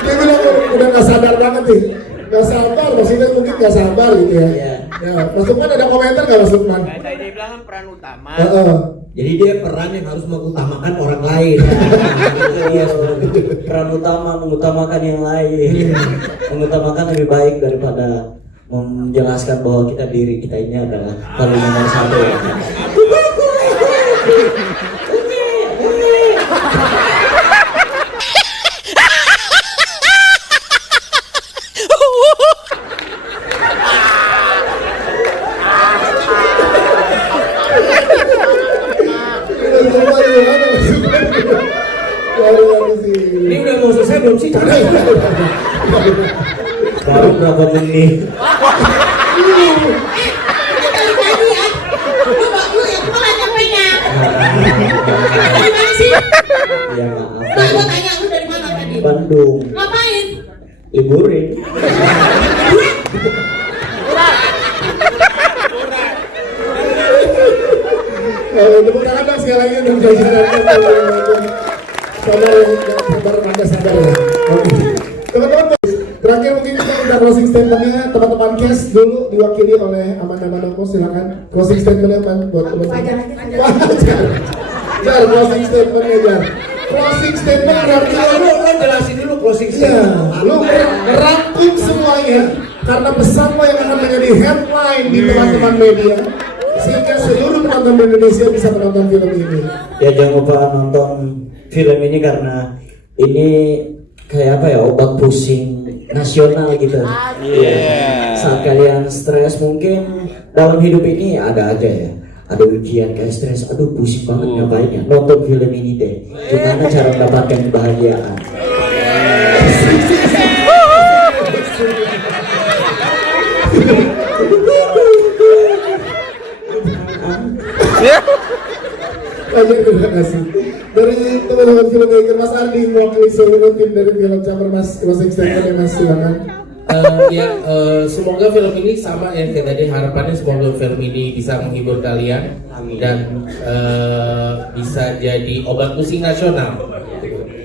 Dia bilang udah nggak sadar banget nih. Nggak sabar, maksudnya mungkin nggak sabar gitu ya. Ya, Mas Lukman ada komentar nggak Mas Lukman? Dia bilang kan peran utama. Jadi dia peran yang harus mengutamakan orang lain. Iya, peran utama mengutamakan yang lain. Mengutamakan lebih baik daripada menjelaskan bahwa diri kita ini adalah paling nomor satu. Ini udah mau selesai belum sih? Baru berapa menit? Gimana sih? Ya maaf. Nah, gue tanya lu dari mana tadi? Bandung. Ngapain? Liburin. Tepuk tangan dong sekali lagi untuk jajaran sabar Anda sadar ya. Teman-teman, terakhir mungkin kita minta closing statementnya teman-teman cast dulu diwakili oleh Amanda Manoko, silakan closing statementnya buat teman-teman. Jar, closing statementnya Jar. Closing statement berarti lu jelasin dulu closing statement. Lu merangkum semuanya karena pesan lo yang akan menjadi headline di teman-teman media sehingga seluruh penonton Indonesia bisa menonton film ini. Ya jangan lupa nonton film ini karena ini kayak apa ya, obat pusing nasional gitu. Saat kalian stres mungkin dalam hidup ini ada aja ya. ada ujian kayak stres, aduh pusing banget ngapainnya. Nonton film ini deh, gimana cara mendapatkan kebahagiaan. Terima kasih. Dari teman-teman filmmaker Mas Ardi mewakili seluruh tim dari film Caper Mas closing statement ya Mas, silakan. Semoga film ini sama ya kayak tadi, harapannya semoga film ini bisa menghibur kalian dan bisa jadi obat pusing nasional.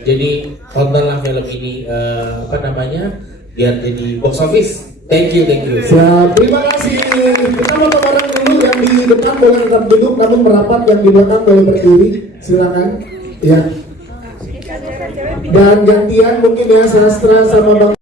Jadi tontonlah film ini biar jadi box office. Thank you. Siap, terima kasih. Kita mau orang dulu yang di depan boleh tetap duduk, namun merapat, yang di belakang boleh berdiri. Silakan. Ya. Dan gantian mungkin ya Sastra sama Bang